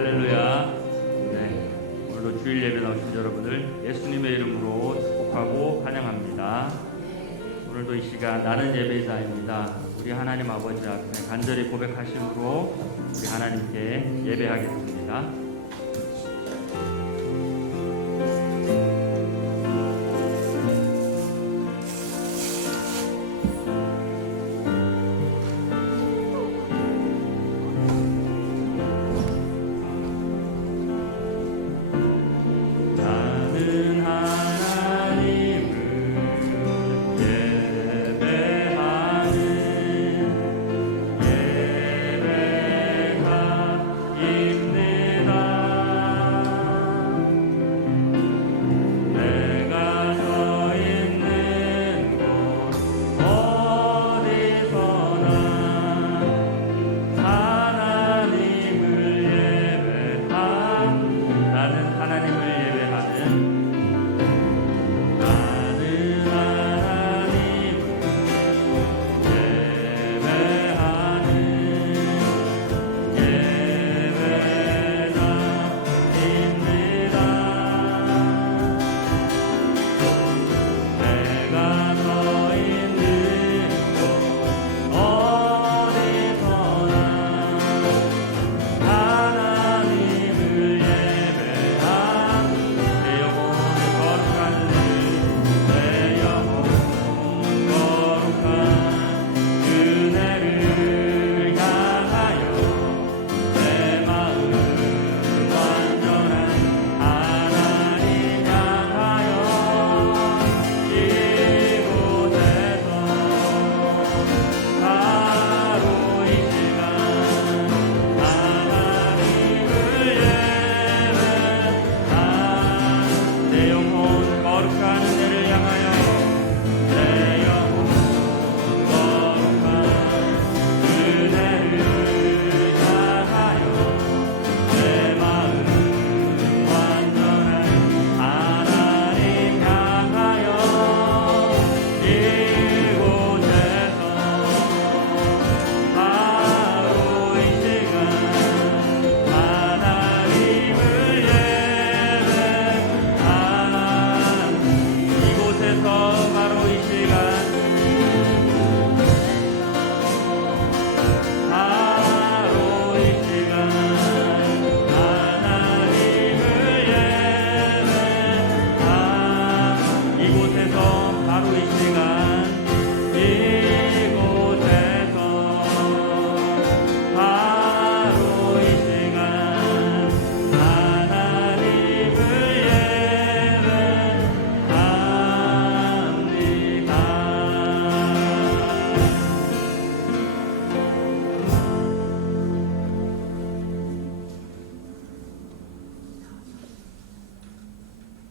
할렐루야. 네, 오늘도 주일 예배 나오신 여러분을 예수님의 이름으로 축복하고 환영합니다. 오늘도 이 시간 나는 예배자입니다. 우리 하나님 아버지 앞에 간절히 고백하심으로 우리 하나님께 예배하겠습니다.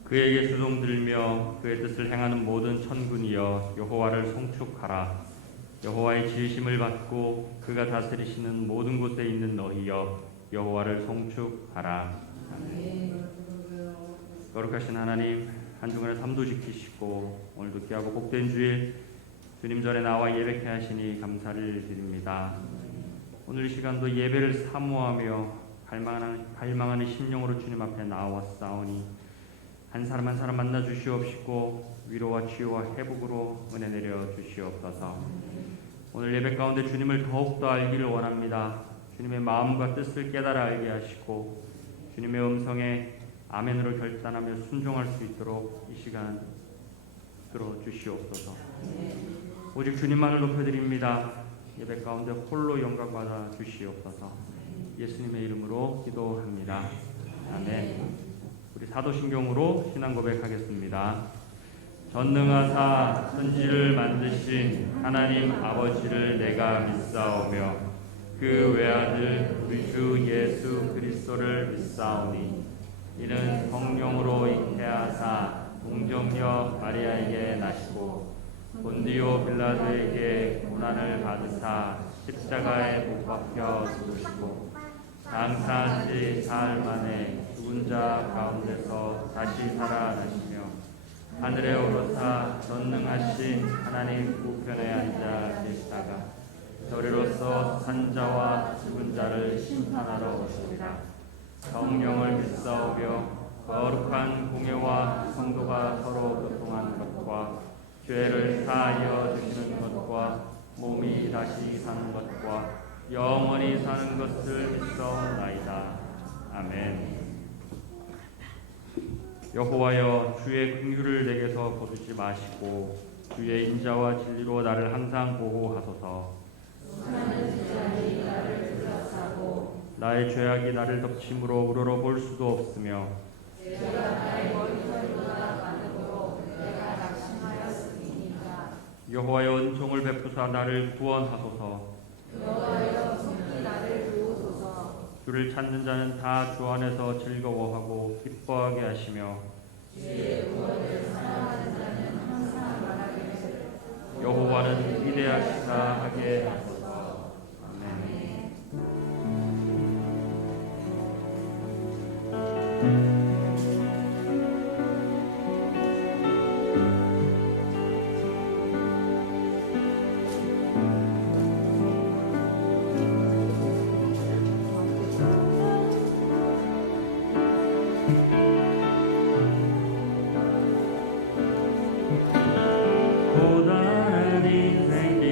그에게 수종들며 그의 뜻을 행하는 모든 천군이여 여호와를 송축하라. 여호와의 지으심을 받고 그가 다스리시는 모든 곳에 있는 너희여 여호와를 송축하라. 아멘. 거룩하신 하나님, 한 주간의 삶도 지키시고 오늘도 귀하고 복된 주일 주님 전에 나와 예배케 하시니 감사를 드립니다. 오늘 이 시간도 예배를 사모하며 갈망하는 심령으로 주님 앞에 나왔사오니 한 사람 한 사람 만나 주시옵시고 위로와 치유와 회복으로 은혜 내려 주시옵소서. 오늘 예배 가운데 주님을 더욱더 알기를 원합니다. 주님의 마음과 뜻을 깨달아 알게 하시고 주님의 음성에 아멘으로 결단하며 순종할 수 있도록 이 시간 들어 주시옵소서. 오직 주님만을 높여드립니다. 예배 가운데 홀로 영광 받아 주시옵소서. 예수님의 이름으로 기도합니다. 아멘. 우리 사도신경으로 신앙 고백하겠습니다. 전능하사 천지를 만드신 하나님 아버지를 내가 믿사오며 그 외아들 우리 주 예수 그리스도를 믿사오니 이는 성령으로 잉태하사 동정녀 마리아에게 나시고 본디오 빌라도에게 고난을 받으사 십자가에 못 박혀 죽으시고 장사한 지 사흘 만에 죽은 자 가운데서 다시 살아나시며 하늘에 오르사 전능하신 하나님 우편에 앉아 계시다가 저리로서 산 자와 죽은 자를 심판하러 오시리라. 성령을 믿사오며 거룩한 공예와 성도가 서로 교통하는 것과 죄를 사하여 주시는 것과 몸이 다시 사는 것과 영원히 사는 것을 믿사옵나이다. 아멘. 여호와여 주의 긍휼을 내게서 거두지 마시고 주의 인자와 진리로 나를 항상 보호하소서. 나의 죄악이 나를 덮침으로 우러러볼 수도 없으며 여호와여 은총을 베푸사 나를 구원하소서. 주를 찾는 자는 다 주 안에서 즐거워하고 기뻐하게 하시며 여호와는 위대하시다 하게 하소서. 아멘. 고단한 인생길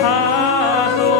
임하소서.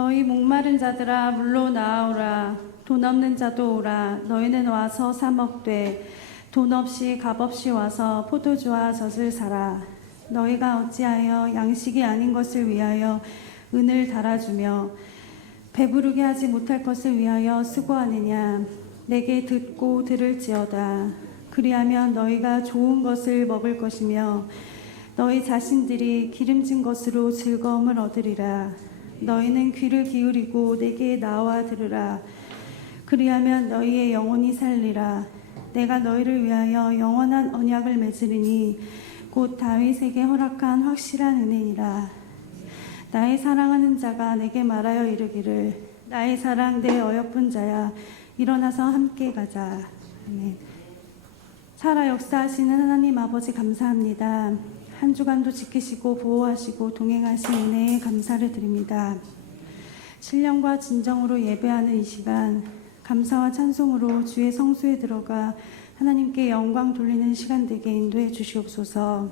너희 목마른 자들아 물로 나아오라. 돈 없는 자도 오라. 너희는 와서 사 먹되 돈 없이 값 없이 와서 포도주와 젖을 사라. 너희가 어찌하여 양식이 아닌 것을 위하여 은을 달아주며 배부르게 하지 못할 것을 위하여 수고하느냐. 내게 듣고 들을지어다. 그리하면 너희가 좋은 것을 먹을 것이며 너희 자신들이 기름진 것으로 즐거움을 얻으리라. 너희는 귀를 기울이고 내게 나와 들으라. 그리하면 너희의 영혼이 살리라. 내가 너희를 위하여 영원한 언약을 맺으리니 곧 다윗에게 허락한 확실한 은혜니라. 나의 사랑하는 자가 내게 말하여 이르기를 나의 사랑 내 어여쁜 자야 일어나서 함께 가자. 아멘. 살아 역사하시는 하나님 아버지 감사합니다. 한 주간도 지키시고 보호하시고 동행하신 은혜에 감사를 드립니다. 신령과 진정으로 예배하는 이 시간, 감사와 찬송으로 주의 성소에 들어가 하나님께 영광 돌리는 시간 되게 인도해 주시옵소서.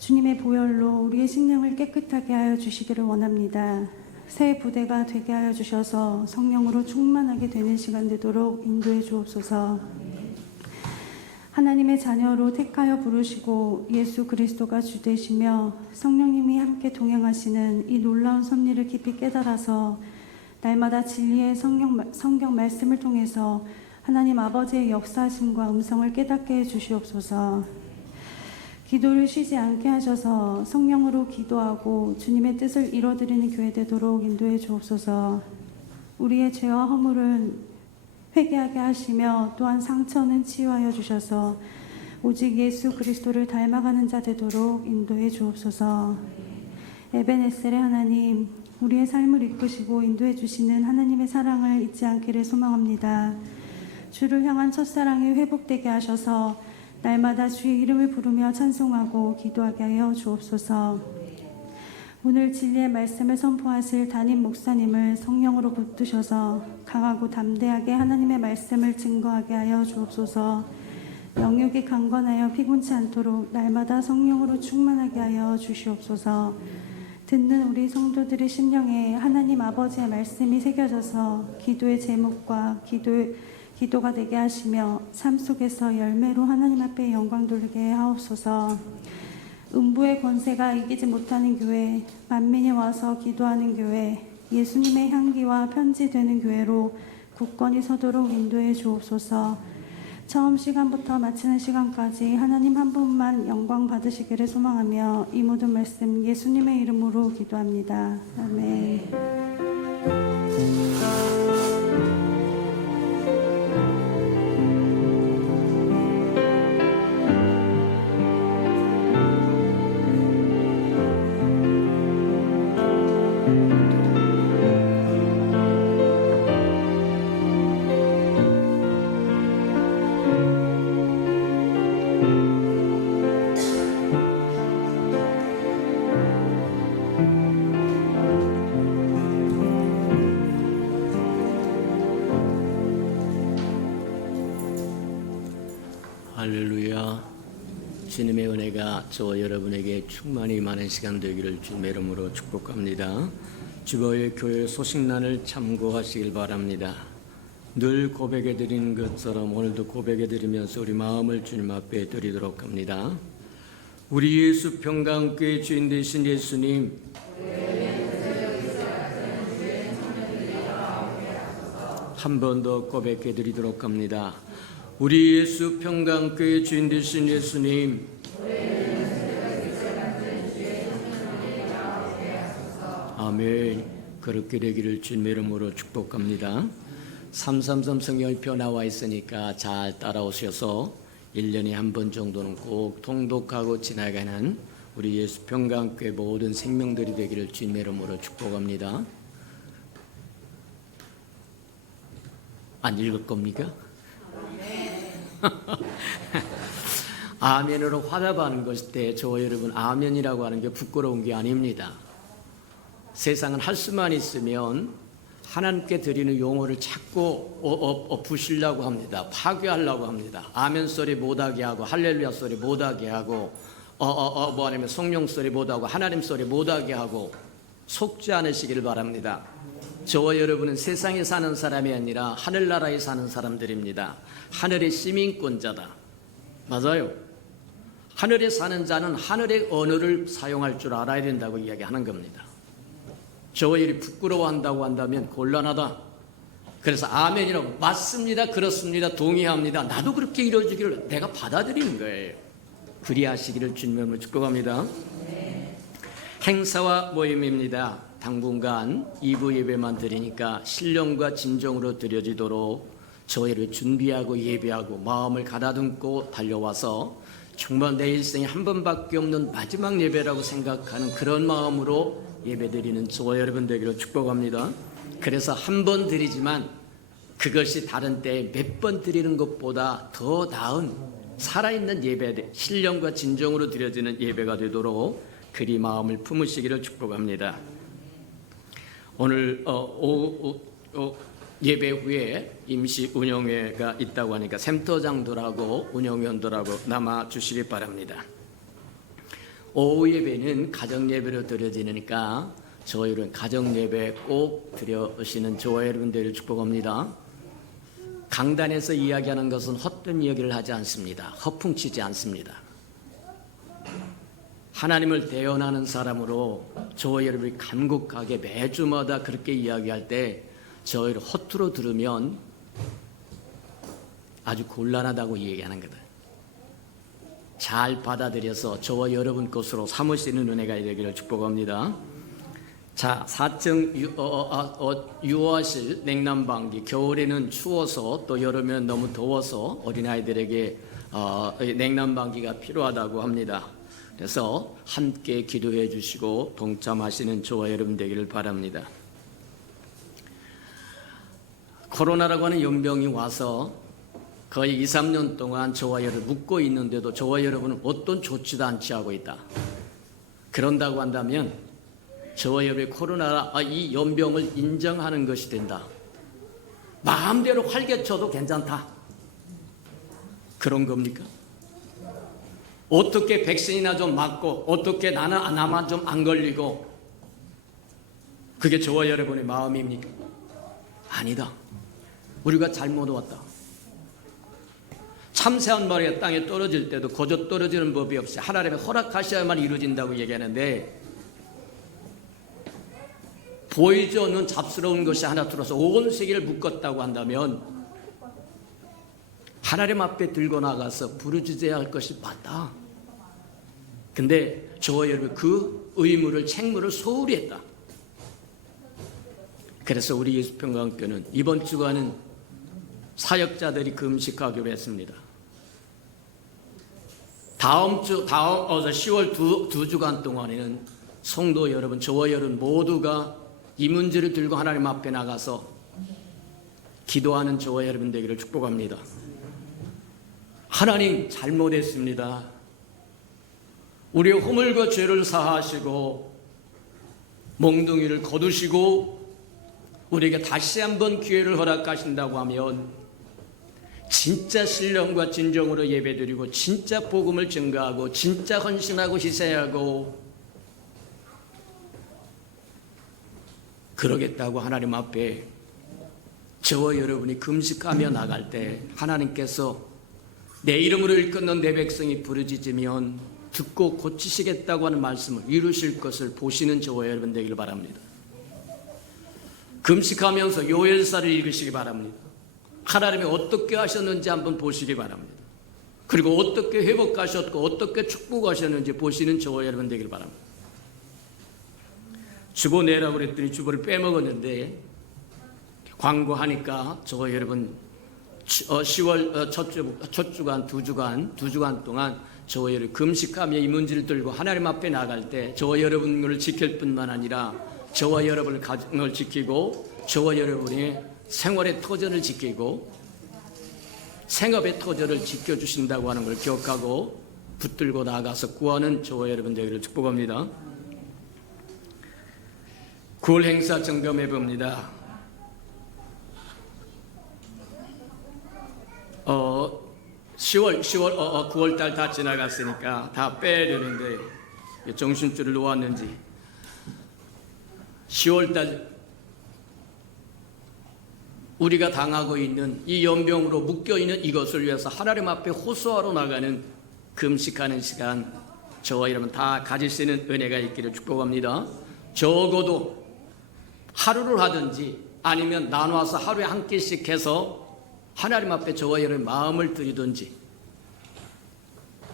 주님의 보혈로 우리의 심령을 깨끗하게 하여 주시기를 원합니다. 새 부대가 되게 하여 주셔서 성령으로 충만하게 되는 시간 되도록 인도해 주옵소서. 하나님의 자녀로 택하여 부르시고 예수 그리스도가 주 되시며 성령님이 함께 동행하시는 이 놀라운 섭리를 깊이 깨달아서 날마다 진리의 성경 말씀을 통해서 하나님 아버지의 역사하심과 음성을 깨닫게 해 주시옵소서. 기도를 쉬지 않게 하셔서 성령으로 기도하고 주님의 뜻을 이뤄드리는 교회 되도록 인도해 주옵소서. 우리의 죄와 허물은 회개하게 하시며 또한 상처는 치유하여 주셔서 오직 예수 그리스도를 닮아가는 자 되도록 인도해 주옵소서. 에베네셀의 하나님, 우리의 삶을 이끄시고 인도해 주시는 하나님의 사랑을 잊지 않기를 소망합니다. 주를 향한 첫사랑이 회복되게 하셔서 날마다 주의 이름을 부르며 찬송하고 기도하게 하여 주옵소서. 오늘 진리의 말씀을 선포하실 담임 목사님을 성령으로 붙드셔서 강하고 담대하게 하나님의 말씀을 증거하게 하여 주옵소서. 영육이 강건하여 피곤치 않도록 날마다 성령으로 충만하게 하여 주시옵소서. 듣는 우리 성도들의 심령에 하나님 아버지의 말씀이 새겨져서 기도의 제목과 기도가 되게 하시며 삶 속에서 열매로 하나님 앞에 영광 돌리게 하옵소서. 음부의 권세가 이기지 못하는 교회, 만민이 와서 기도하는 교회, 예수님의 향기와 편지되는 교회로 굳건히 서도록 인도해 주옵소서. 처음 시간부터 마치는 시간까지 하나님 한 분만 영광 받으시기를 소망하며 이 모든 말씀 예수님의 이름으로 기도합니다. 아멘. 할렐루야. 주님의 은혜가 저와 여러분에게 충만히 많은 시간 되기를 주님의 이름으로 축복합니다. 주보의 교회 소식란을 참고하시길 바랍니다. 늘 고백해 드리는 것처럼 오늘도 고백해 드리면서 우리 마음을 주님 앞에 드리도록 합니다. 우리 예수 평강교회 주인 되신 예수님, 한 번 더 고백해 드리도록 합니다. 우리 예수 평강교회 주인 되신 예수님, 아멘. 그렇게 되기를 주님의 이름으로 축복합니다. 333 성경표 나와 있으니까 잘 따라오셔서 1년에 한 번 정도는 꼭 통독하고 지나가는 우리 예수 평강교회 모든 생명들이 되기를 주님의 이름으로 축복합니다. 안 읽을 겁니까? 아멘으로 화답하는 것일 때 저와 여러분 아멘이라고 하는 게 부끄러운 게 아닙니다. 세상은 할 수만 있으면 하나님께 드리는 용어를 자꾸 엎으시려고 합니다. 파괴하려고 합니다. 아멘 소리 못하게 하고 할렐루야 소리 못하게 하고 뭐냐면 성령 소리 못하고 하나님 소리 못하게 하고 속지 않으시기를 바랍니다. 저와 여러분은 세상에 사는 사람이 아니라 하늘나라에 사는 사람들입니다. 하늘의 시민권자다. 맞아요. 하늘에 사는 자는 하늘의 언어를 사용할 줄 알아야 된다고 이야기하는 겁니다. 저와 여러분이 부끄러워한다고 한다면 곤란하다. 그래서 아멘이라고 맞습니다. 그렇습니다. 동의합니다. 나도 그렇게 이루어지기를 내가 받아들이는 거예요. 그리하시기를 주님으로 축복합니다. 행사와 모임입니다. 당분간 2부 예배만 드리니까 신령과 진정으로 드려지도록 저희를 준비하고 예배하고 마음을 가다듬고 달려와서 정말 내 일생에 한 번밖에 없는 마지막 예배라고 생각하는 그런 마음으로 예배드리는 저와 여러분 되기를 축복합니다. 그래서 한 번 드리지만 그것이 다른 때에 몇 번 드리는 것보다 더 나은 살아있는 예배, 신령과 진정으로 드려지는 예배가 되도록 그리 마음을 품으시기를 축복합니다. 오늘 예배 후에 임시 운영회가 있다고 하니까 센터장들하고 운영위원들하고 남아주시기 바랍니다. 오후 예배는 가정예배로 드려지니까 저희는 가정예배 꼭 드려오시는 저와 여러분들을 축복합니다. 강단에서 이야기하는 것은 헛된 이야기를 하지 않습니다. 허풍치지 않습니다. 하나님을 대언하는 사람으로 저와 여러분이 간곡하게 매주마다 그렇게 이야기할 때 저희를 허투루 들으면 아주 곤란하다고 얘기하는 거다. 잘 받아들여서 저와 여러분 것으로 삼으시는 은혜가 되기를 축복합니다. 자, 4층 유아실 냉난방기, 겨울에는 추워서 또 여름에는 너무 더워서 어린아이들에게 냉난방기가 필요하다고 합니다. 그래서 함께 기도해 주시고 동참하시는 저와 여러분 되기를 바랍니다. 코로나라고 하는 연병이 와서 거의 2, 3년 동안 저와 여러분 묶고 있는데도 저와 여러분은 어떤 조치도 안 취하고 있다. 그런다고 한다면 저와 여러분의 코로나 이 연병을 인정하는 것이 된다. 마음대로 활개쳐도 괜찮다. 그런 겁니까? 어떻게 백신이나 좀 맞고 어떻게 나만 좀 안 걸리고 그게 저와 여러분의 마음입니까? 아니다. 우리가 잘못 왔다. 참새 한 마리가 땅에 떨어질 때도 거저 떨어지는 법이 없이 하나님의 허락하셔야만 이루어진다고 얘기하는데 보이지 않는 잡스러운 것이 하나 들어서 온 세계를 묶었다고 한다면 하나님 앞에 들고 나가서 부르짖어야 할 것이 맞다. 근데 저와 여러분 그 의무를 책무를 소홀히 했다. 그래서 우리 예수평강교는 이번 주간은 사역자들이 금식하기로 했습니다. 다음 10월 두 주간 동안에는 성도 여러분, 저와 여러분 모두가 이 문제를 들고 하나님 앞에 나가서 기도하는 저와 여러분 되기를 축복합니다. 하나님 잘못했습니다. 우리의 허물과 죄를 사하시고 몽둥이를 거두시고 우리에게 다시 한번 기회를 허락하신다고 하면 진짜 신령과 진정으로 예배드리고 진짜 복음을 증거하고 진짜 헌신하고 희생하고 그러겠다고 하나님 앞에 저와 여러분이 금식하며 나갈 때 하나님께서 내 이름으로 일컫는 내 백성이 부르짖으면 듣고 고치시겠다고 하는 말씀을 이루실 것을 보시는 저와 여러분 되기를 바랍니다. 금식하면서 요엘사를 읽으시기 바랍니다. 하나님이 어떻게 하셨는지 한번 보시기 바랍니다. 그리고 어떻게 회복하셨고 어떻게 축복하셨는지 보시는 저와 여러분 되기를 바랍니다. 주보 내라고 그랬더니 주보를 빼먹었는데 광고하니까 저와 여러분 10월 첫 주간 두 주간 동안 저와 여러분 금식하며 이 문제를 들고 하나님 앞에 나갈 때 저와 여러분을 지킬 뿐만 아니라 저와 여러분의 가정을 지키고 저와 여러분의 생활의 터전을 지키고 생업의 터전을 지켜주신다고 하는 걸 기억하고 붙들고 나가서 구하는 저와 여러분 되기를 축복합니다. 9월 행사 점검해 봅니다. 9월 달 다 지나갔으니까 다 빼야 되는데 정신줄을 놓았는지 10월달 우리가 당하고 있는 이 연병으로 묶여있는 이것을 위해서 하나님 앞에 호소하러 나가는 금식하는 시간, 저와 여러분 다 가질 수 있는 은혜가 있기를 축복합니다. 적어도 하루를 하든지 아니면 나눠서 하루에 한 끼씩 해서 하나님 앞에 저와 여러분 마음을 드리든지,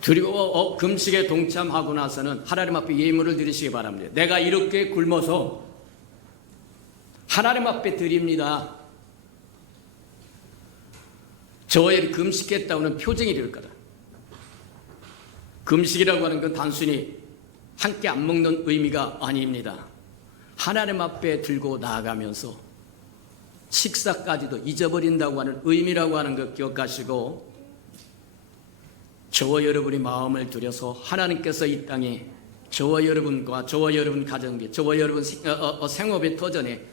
그리고 금식에 동참하고 나서는 하나님 앞에 예물을 드리시기 바랍니다. 내가 이렇게 굶어서 하나님 앞에 드립니다. 저와 여러분 금식했다고는 표정이 될 거다. 금식이라고 하는 건 단순히 한 끼 안 먹는 의미가 아닙니다. 하나님 앞에 들고 나아가면서 식사까지도 잊어버린다고 하는 의미라고 하는 것 기억하시고, 저와 여러분이 마음을 들여서 하나님께서 이 땅에 저와 여러분과 저와 여러분 가정비, 저와 여러분 생업의 터전에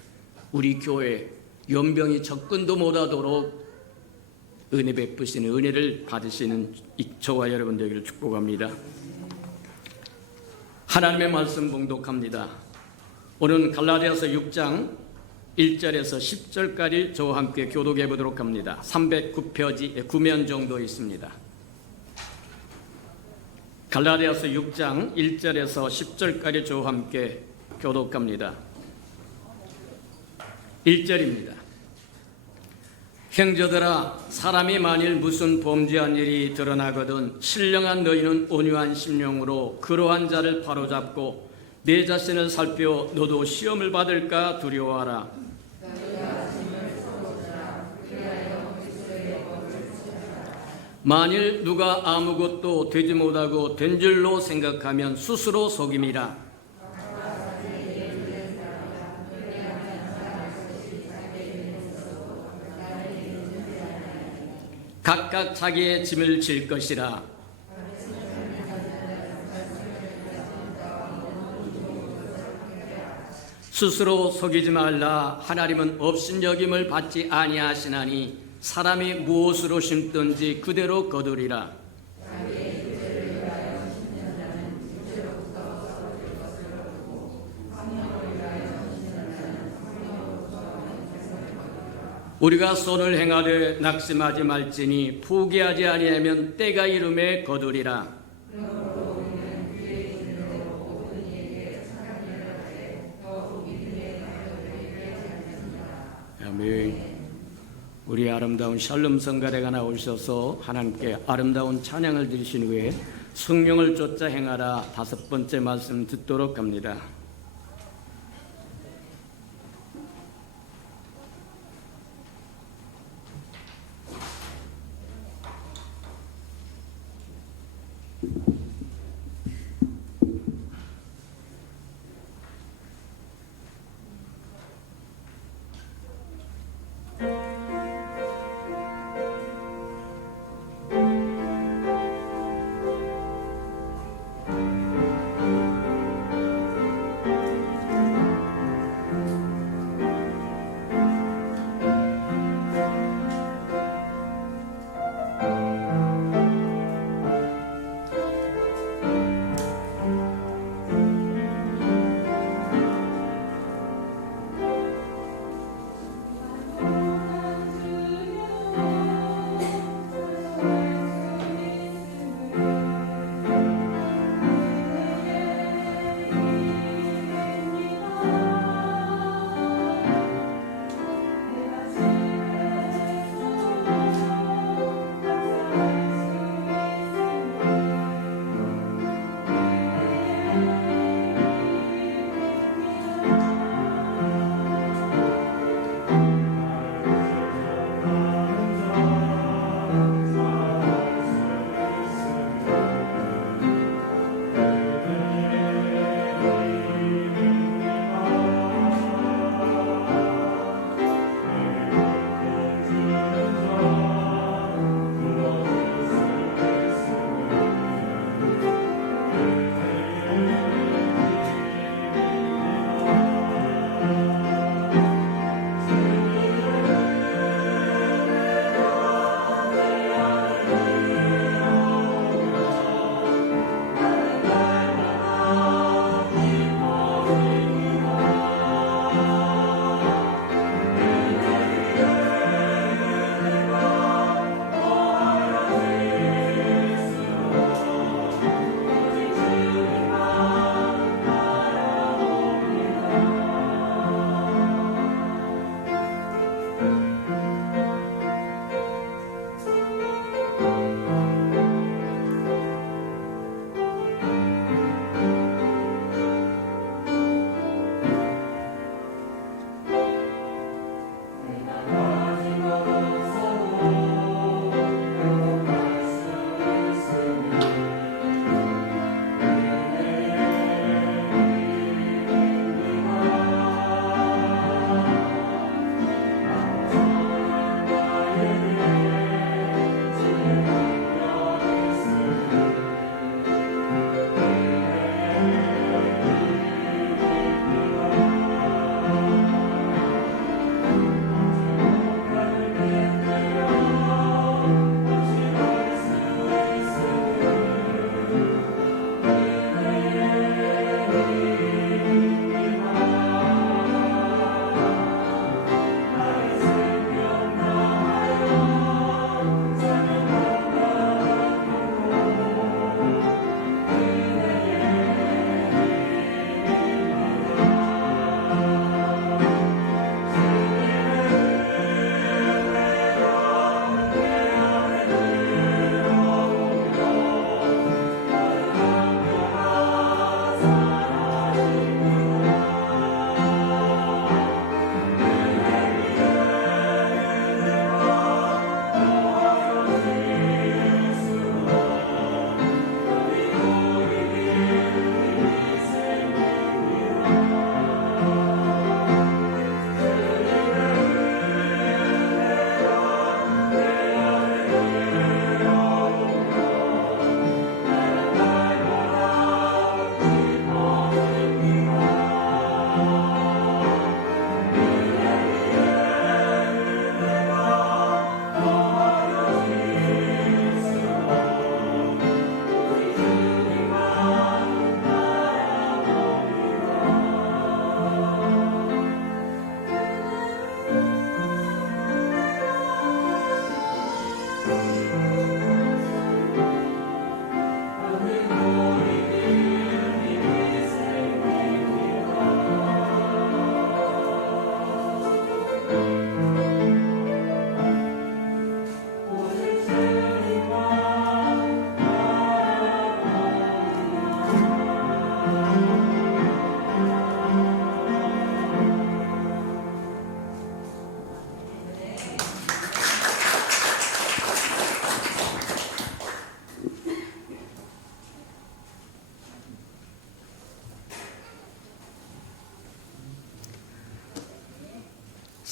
우리 교회 연병이 접근도 못하도록 은혜 베푸시는 은혜를 받으시는 저와 여러분 되기를 축복합니다. 하나님의 말씀 봉독합니다. 오늘은 갈라디아서 6장 1절에서 10절까지 저와 함께 교독해 보도록 합니다. 309면 정도 있습니다. 갈라디아서 6장 1절에서 10절까지 저와 함께 교독합니다. 1절입니다. 형제들아, 사람이 만일 무슨 범죄한 일이 드러나거든 신령한 너희는 온유한 심령으로 그러한 자를 바로잡고 내 자신을 살펴 너도 시험을 받을까 두려워하라. 만일 누가 아무것도 되지 못하고 된 줄로 생각하면 스스로 속임이라. 각각 자기의 짐을 질 것이라. 스스로 속이지 말라. 하나님은 업신여김을 받지 아니하시나니 사람이 무엇으로 심든지 그대로 거두리라. 우리가 손을 행하되 낙심하지 말지니 포기하지 아니하면 때가 이름에 거두리라. 아멘. 우리 아름다운 샬롬 성가대가 나오셔서 하나님께 아름다운 찬양을 드리신 후에 성령을 쫓아 행하라 5번째 말씀 듣도록 합니다.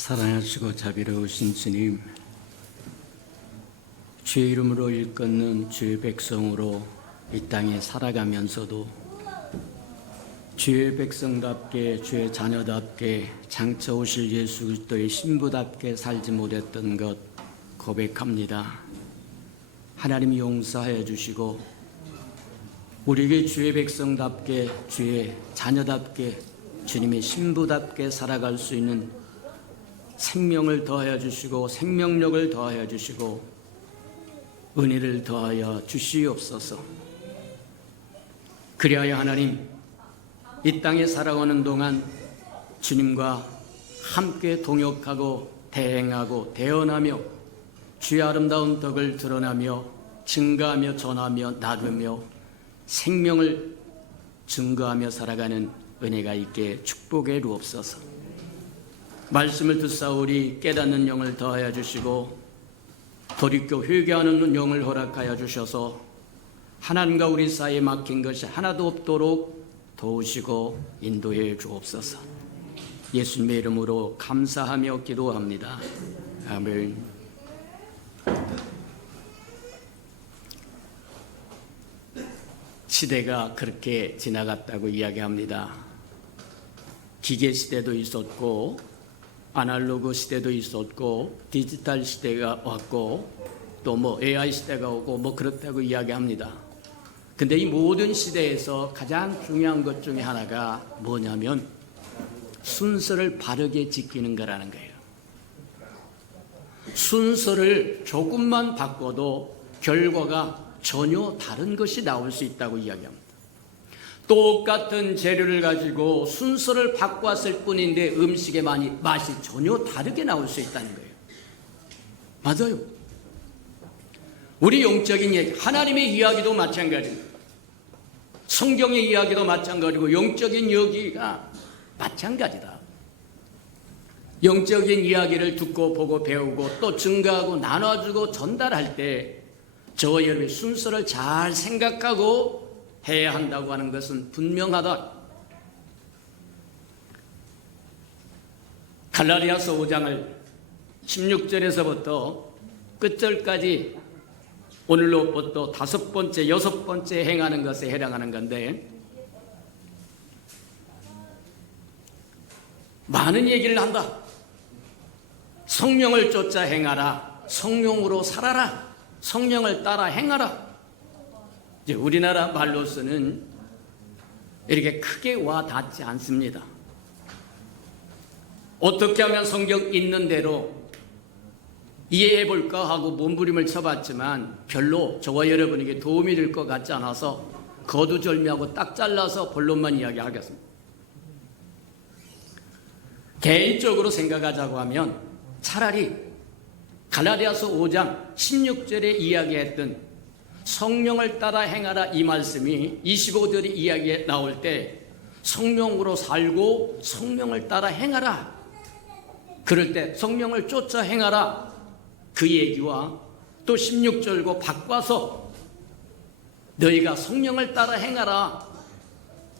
사랑하시고 자비로우신 주님, 주의 이름으로 일컫는 주의 백성으로 이 땅에 살아가면서도 주의 백성답게, 주의 자녀답게, 장차 오실 예수 그리스도의 신부답게 살지 못했던 것 고백합니다. 하나님이 용서하여 주시고 우리에게 주의 백성답게, 주의 자녀답게, 주님의 신부답게 살아갈 수 있는 생명을 더하여 주시고 생명력을 더하여 주시고 은혜를 더하여 주시옵소서. 그리하여 하나님, 이 땅에 살아가는 동안 주님과 함께 동역하고 대행하고 대언하며 주의 아름다운 덕을 드러나며 증가하며 전하며 나누며 생명을 증거하며 살아가는 은혜가 있게 축복해 주옵소서. 말씀을 듣사오리 깨닫는 영을 더하여 주시고 돌이켜 회개하는 영을 허락하여 주셔서 하나님과 우리 사이에 막힌 것이 하나도 없도록 도우시고 인도해 주옵소서. 예수님의 이름으로 감사하며 기도합니다. 아멘. 시대가 그렇게 지나갔다고 이야기합니다. 기계 시대도 있었고 아날로그 시대도 있었고 디지털 시대가 왔고 또 뭐 AI 시대가 오고 뭐 그렇다고 이야기합니다. 근데 이 모든 시대에서 가장 중요한 것 중에 하나가 뭐냐면 순서를 바르게 지키는 거라는 거예요. 순서를 조금만 바꿔도 결과가 전혀 다른 것이 나올 수 있다고 이야기합니다. 똑같은 재료를 가지고 순서를 바꿨을 뿐인데 음식의 맛이 전혀 다르게 나올 수 있다는 거예요. 맞아요. 우리 영적인 얘기, 하나님의 이야기도 마찬가지입니다. 성경의 이야기도 마찬가지고 영적인 여기가 마찬가지다. 영적인 이야기를 듣고 보고 배우고 또 증가하고 나눠주고 전달할 때 저와 여러분의 순서를 잘 생각하고 해야 한다고 하는 것은 분명하다. 갈라디아서 5장을 16절에서부터 끝절까지 오늘로부터 5번째, 6번째 행하는 것에 해당하는 건데 많은 얘기를 한다. 성령을 쫓아 행하라. 성령으로 살아라. 성령을 따라 행하라. 이제 우리나라 말로서는 이렇게 크게 와 닿지 않습니다. 어떻게 하면 성경 있는 대로 이해해 볼까 하고 몸부림을 쳐봤지만 별로 저와 여러분에게 도움이 될 것 같지 않아서 거두절미하고 딱 잘라서 본론만 이야기하겠습니다. 개인적으로 생각하자고 하면 차라리 갈라디아서 5장 16절에 이야기했던 성령을 따라 행하라 이 말씀이 25절의 이야기에 나올 때 성령으로 살고 성령을 따라 행하라, 그럴 때 성령을 쫓아 행하라, 그 얘기와 또 16절과 바꿔서 너희가 성령을 따라 행하라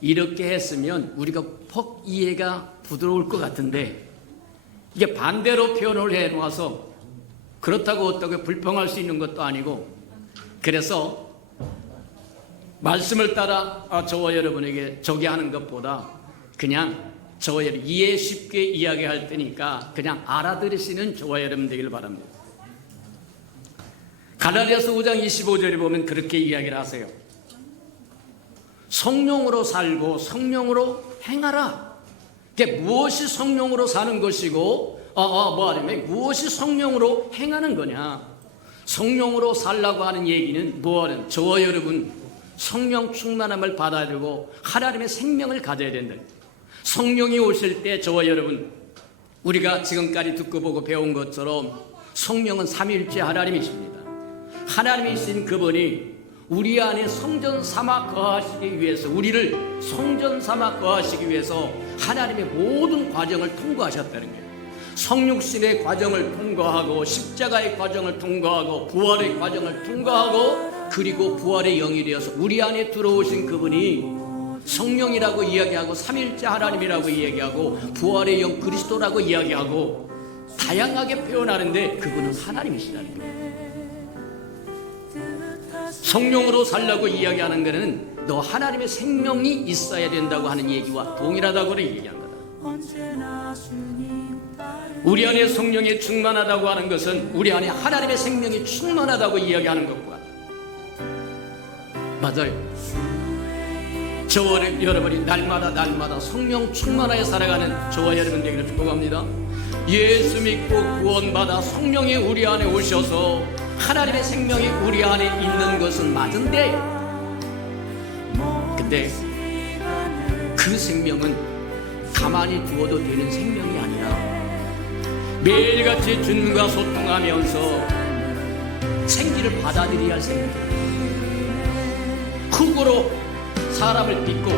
이렇게 했으면 우리가 퍽 이해가 부드러울 것 같은데 이게 반대로 표현을 해놓아서 그렇다고 어떻게 불평할 수 있는 것도 아니고, 그래서 말씀을 따라 저와 여러분에게 저기하는 것보다 그냥 저와 여러분 이해 쉽게 이야기할 테니까 그냥 알아들으시는 저와 여러분 되기를 바랍니다. 갈라디아서 5장 25절에 보면 그렇게 이야기를 하세요. 성령으로 살고 성령으로 행하라. 그게 무엇이 성령으로 사는 것이고 뭐하냐면 무엇이 성령으로 행하는 거냐. 성령으로 살라고 하는 얘기는 뭐하는, 저와 여러분 성령 충만함을 받아들이고 하나님의 생명을 가져야 된다. 성령이 오실 때 저와 여러분 우리가 지금까지 듣고 보고 배운 것처럼 성령은 삼위일체 하나님이십니다. 하나님이신 그분이 우리 안에 성전 삼아 거하시기 위해서, 우리를 성전 삼아 거하시기 위해서 하나님의 모든 과정을 통과하셨다는 거예요. 성육신의 과정을 통과하고 십자가의 과정을 통과하고 부활의 과정을 통과하고 그리고 부활의 영이 되어서 우리 안에 들어오신 그분이 성령이라고 이야기하고 삼위일체 하나님이라고 이야기하고 부활의 영 그리스도라고 이야기하고 다양하게 표현하는데 그분은 하나님이시라는 거예요. 성령으로 살라고 이야기하는 것은 너 하나님의 생명이 있어야 된다고 하는 얘기와 동일하다고 얘기한 거다. 우리 안에 성령이 충만하다고 하는 것은 우리 안에 하나님의 생명이 충만하다고 이야기하는 것과 맞아요. 저와 여러분이 날마다 성령 충만하게 살아가는 저와 여러분 되기를 축복합니다. 예수 믿고 구원받아 성령이 우리 안에 오셔서 하나님의 생명이 우리 안에 있는 것은 맞은데, 근데 그 생명은 가만히 두어도 되는 생명이 아니라 매일같이 주님과 소통하면서 생기를 받아들여야 할 생명. 흙으로 사람을 빚고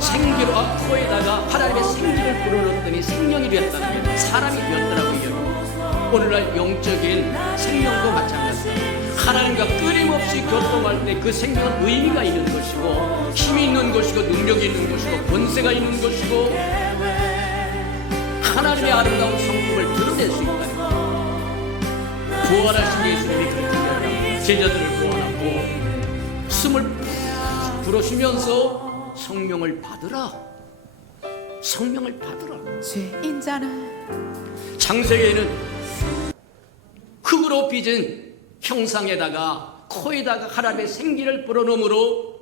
생기로 코에다가 하나님의 생기를 불어넣었더니 생명이 되었다는 게 사람이 되었더라고요. 오늘날 영적인 생명도 마찬가지입니다. 하나님과 끊임없이 교통할 때 그 생명은 의미가 있는 것이고 힘이 있는 것이고 능력이 있는 것이고 권세가 있는 것이고 하나님의 아름다운 성품을 드러낼 수 있다는 거예요. 부활하신 예수님이 그렇게 이야기합니다. 제자들을 구원하고 숨을 푹 불어쉬면서 성령을 받으라. 성령을 받으라. 죄인 자는 창세기에는 흙으로 빚은 형상에다가 코에다가 하나님의 생기를 불어넣음으로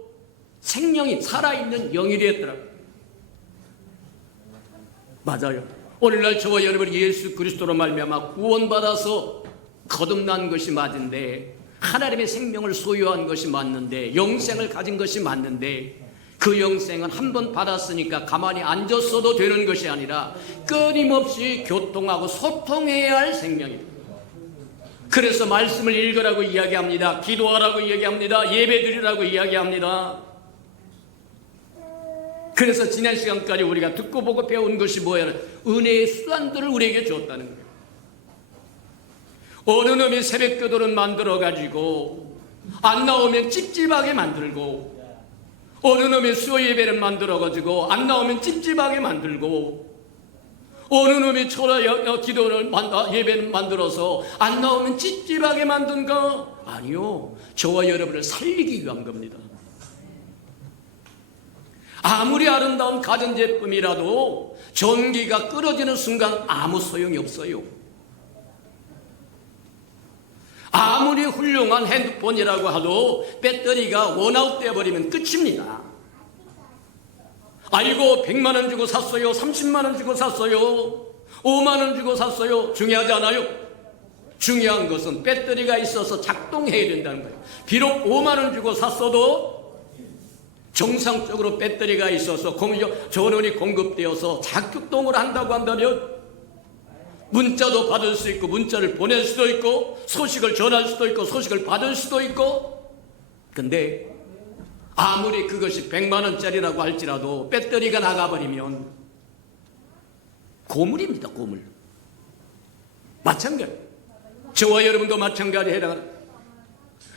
생명이 살아있는 영이 되었더라고요. 맞아요. 오늘날 저와 여러분이 예수 그리스도로 말미암아 구원받아서 거듭난 것이 맞은데, 하나님의 생명을 소유한 것이 맞는데, 영생을 가진 것이 맞는데, 그 영생은 한 번 받았으니까 가만히 앉았어도 되는 것이 아니라 끊임없이 교통하고 소통해야 할 생명입니다. 그래서 말씀을 읽으라고 이야기합니다. 기도하라고 이야기합니다. 예배드리라고 이야기합니다. 그래서 지난 시간까지 우리가 듣고 보고 배운 것이 뭐야? 은혜의 수단들을 우리에게 줬다는 거예요. 어느 놈이 새벽기도를 만들어가지고 안 나오면 찝찝하게 만들고, 어느 놈이 수요 예배를 만들어가지고 안 나오면 찝찝하게 만들고, 어느 놈이 초라 기도를 예배를 만들어서 안 나오면 찝찝하게 만든가? 아니요, 저와 여러분을 살리기 위한 겁니다. 아무리 아름다운 가전제품이라도 전기가 끊어지는 순간 아무 소용이 없어요. 아무리 훌륭한 핸드폰이라고 해도 배터리가 원아웃 되어버리면 끝입니다. 아이고 100만 원 주고 샀어요, 30만 원 주고 샀어요, 5만 원 주고 샀어요. 중요하지 않아요. 중요한 것은 배터리가 있어서 작동해야 된다는 거예요. 비록 5만 원 주고 샀어도 정상적으로 배터리가 있어서 전원이 공급되어서 작동을 한다고 한다면 문자도 받을 수 있고 문자를 보낼 수도 있고 소식을 전할 수도 있고 소식을 받을 수도 있고, 근데 아무리 그것이 100만 원짜리라고 할지라도 배터리가 나가버리면 고물입니다. 고물. 마찬가지. 저와 여러분도 마찬가지에 해당합니다.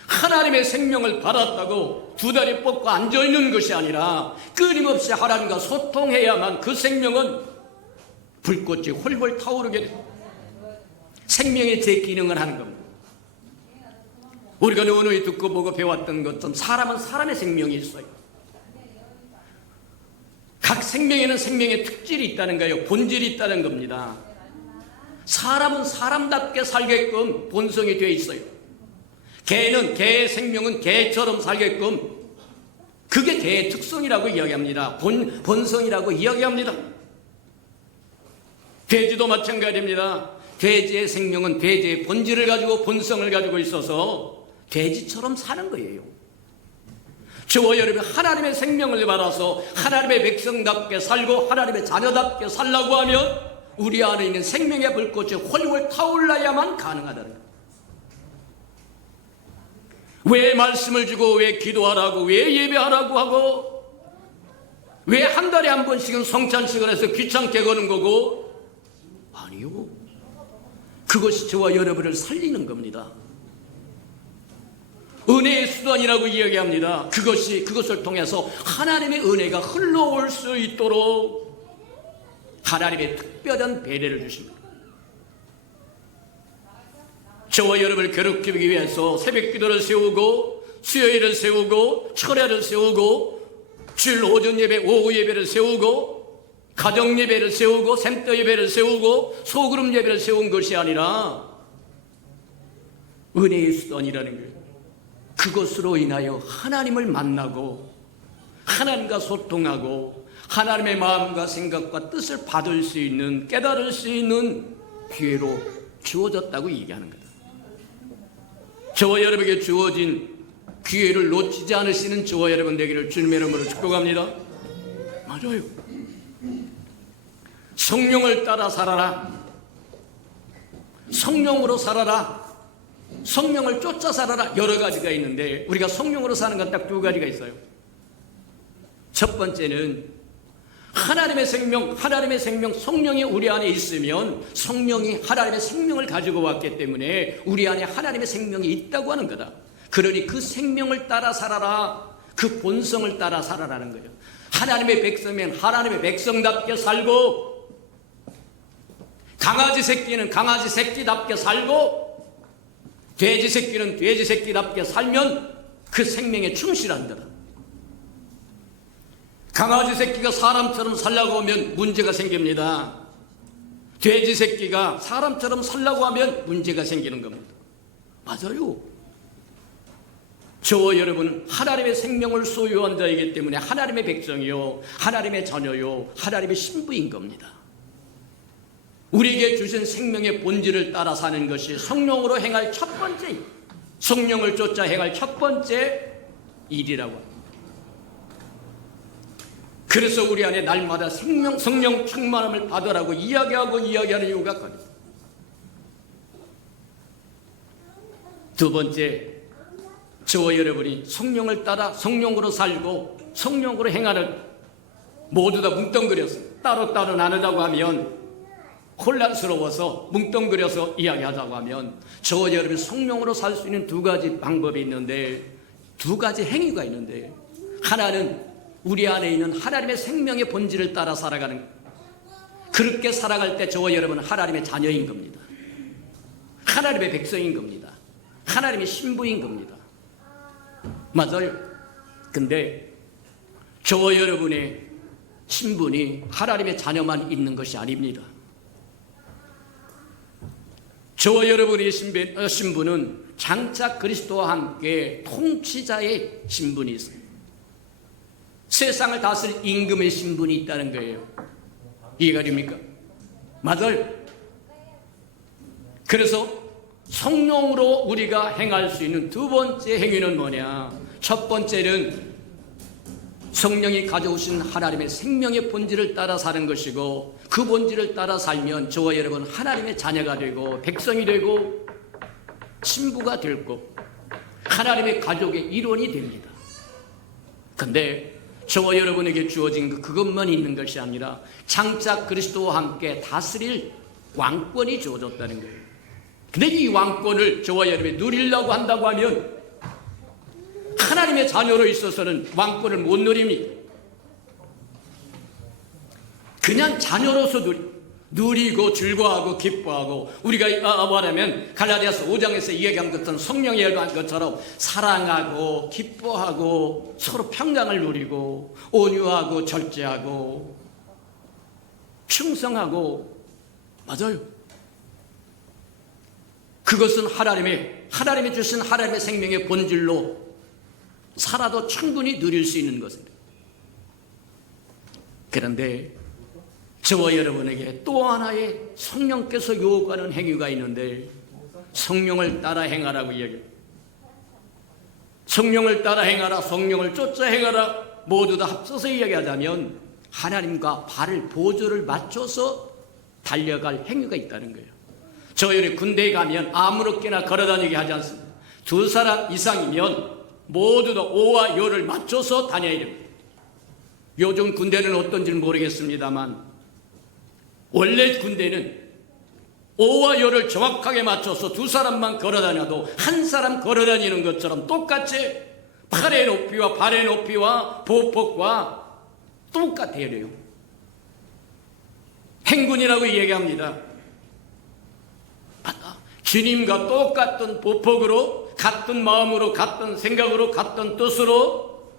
하나님의 생명을 받았다고 두 다리 뻗고 앉아있는 것이 아니라 끊임없이 하나님과 소통해야만 그 생명은 불꽃이 홀홀 타오르게 됩니다. 생명의 제 기능을 하는 겁니다. 우리가 누누이 듣고 보고 배웠던 것처럼 사람은 사람의 생명이 있어요. 각 생명에는 생명의 특질이 있다는 거예요. 본질이 있다는 겁니다. 사람은 사람답게 살게끔 본성이 되어 있어요. 개는, 개의 생명은 개처럼 살게끔, 그게 개의 특성이라고 이야기합니다. 본성이라고 이야기합니다. 돼지도 마찬가지입니다. 돼지의 생명은 돼지의 본질을 가지고 본성을 가지고 있어서 돼지처럼 사는 거예요. 저와 여러분 하나님의 생명을 받아서 하나님의 백성답게 살고 하나님의 자녀답게 살라고 하면 우리 안에 있는 생명의 불꽃이 홀홀 타올라야만 가능하다는 거예요. 왜 말씀을 주고 왜 기도하라고 왜 예배하라고 하고 왜 한 달에 한 번씩은 성찬식을 해서 귀찮게 거는 거고? 아니요, 그것이 저와 여러분을 살리는 겁니다. 은혜의 수단이라고 이야기합니다. 그것을 통해서 하나님의 은혜가 흘러올 수 있도록 하나님의 특별한 배려를 주십니다. 저와 여러분을 괴롭히기 위해서 새벽 기도를 세우고 수요일을 세우고 철야를 세우고 주일 오전 예배 오후 예배를 세우고 가정 예배를 세우고 샘터 예배를 세우고 소그룹 예배를 세운 것이 아니라 은혜의 수단이라는 거예요. 그것으로 인하여 하나님을 만나고 하나님과 소통하고 하나님의 마음과 생각과 뜻을 받을 수 있는, 깨달을 수 있는 기회로 주어졌다고 얘기하는 거다. 저와 여러분에게 주어진 기회를 놓치지 않으시는 저와 여러분 되기를 주님의 이름으로 축복합니다. 맞아요. 성령을 따라 살아라. 성령으로 살아라. 성령을 쫓아 살아라. 여러 가지가 있는데 우리가 성령으로 사는 건 딱 두 가지가 있어요. 첫 번째는 하나님의 생명, 성령이 우리 안에 있으면 성령이 하나님의 생명을 가지고 왔기 때문에 우리 안에 하나님의 생명이 있다고 하는 거다. 그러니 그 생명을 따라 살아라. 그 본성을 따라 살아라는 거예요. 하나님의 백성이면 하나님의 백성답게 살고, 강아지 새끼는 강아지 새끼답게 살고, 돼지 새끼는 돼지 새끼답게 살면 그 생명에 충실한다. 강아지 새끼가 사람처럼 살려고 하면 문제가 생깁니다. 돼지 새끼가 사람처럼 살려고 하면 문제가 생기는 겁니다. 맞아요. 저와 여러분은 하나님의 생명을 소유한 자이기 때문에 하나님의 백성이요, 하나님의 자녀요, 하나님의 신부인 겁니다. 우리에게 주신 생명의 본질을 따라 사는 것이 성령으로 행할 첫 번째, 성령을 쫓아 행할 첫 번째 일이라고 합니다. 그래서 우리 안에 날마다 성령 충만함을 받으라고 이야기하는 이유가 있습니다. 두 번째, 저와 여러분이 성령을 따라 성령으로 살고 성령으로 행하는, 모두 다 뭉뚱그려서 따로따로 나누자고 하면 혼란스러워서 뭉뚱그려서 이야기하자고 하면 저와 여러분이 성령으로 살 수 있는 두 가지 방법이 있는데, 두 가지 행위가 있는데, 하나는 우리 안에 있는 하나님의 생명의 본질을 따라 살아가는, 그렇게 살아갈 때 저와 여러분은 하나님의 자녀인 겁니다. 하나님의 백성인 겁니다. 하나님의 신부인 겁니다. 맞아요. 근데 저와 여러분의 신분이 하나님의 자녀만 있는 것이 아닙니다. 저와 여러분의 신분은 장차 그리스도와 함께 통치자의 신분이 있습니다. 세상을 다스릴 임금의 신분이 있다는 거예요. 이해가 됩니까? 맞아요. 그래서 성령으로 우리가 행할 수 있는 두 번째 행위는 뭐냐? 첫 번째는 성령이 가져오신 하나님의 생명의 본질을 따라 사는 것이고, 그 본질을 따라 살면 저와 여러분 하나님의 자녀가 되고 백성이 되고 신부가 되고 하나님의 가족의 일원이 됩니다. 근데 저와 여러분에게 주어진 그것만 있는 것이 아니라 장차 그리스도와 함께 다스릴 왕권이 주어졌다는 거예요. 근데 이 왕권을 저와 여러분이 누리려고 한다고 하면 하나님의 자녀로 있어서는 왕권을 못 누립니다. 그냥 자녀로서 누리고 즐거워하고 기뻐하고, 우리가 말하면 갈라디아서 5장에서 이야기한 것처럼 성령이 열거한 것처럼 사랑하고 기뻐하고 서로 평강을 누리고 온유하고 절제하고 충성하고, 맞아요. 그것은 하나님이 주신 하나님의 생명의 본질로 살아도 충분히 누릴 수 있는 것입니다. 그런데 저와 여러분에게 또 하나의 성령께서 요구하는 행위가 있는데, 성령을 따라 행하라고 이야기해요. 성령을 따라 행하라, 성령을 쫓아 행하라, 모두 다 합쳐서 이야기하자면 하나님과 발을 보조를 맞춰서 달려갈 행위가 있다는 거예요. 저희 군대에 가면 아무렇게나 걸어다니게 하지 않습니다. 두 사람 이상이면 모두 다 오와 요를 맞춰서 다녀야 됩니다. 요즘 군대는 어떤지는 모르겠습니다만 원래 군대는 오와 요를 정확하게 맞춰서 두 사람만 걸어다녀도 한 사람 걸어다니는 것처럼 똑같이 팔의 높이와 발의 높이와 보폭과 똑같아요. 행군이라고 얘기합니다. 맞다. 주님과 똑같은 보폭으로, 같은 마음으로, 같은 생각으로, 같은 뜻으로,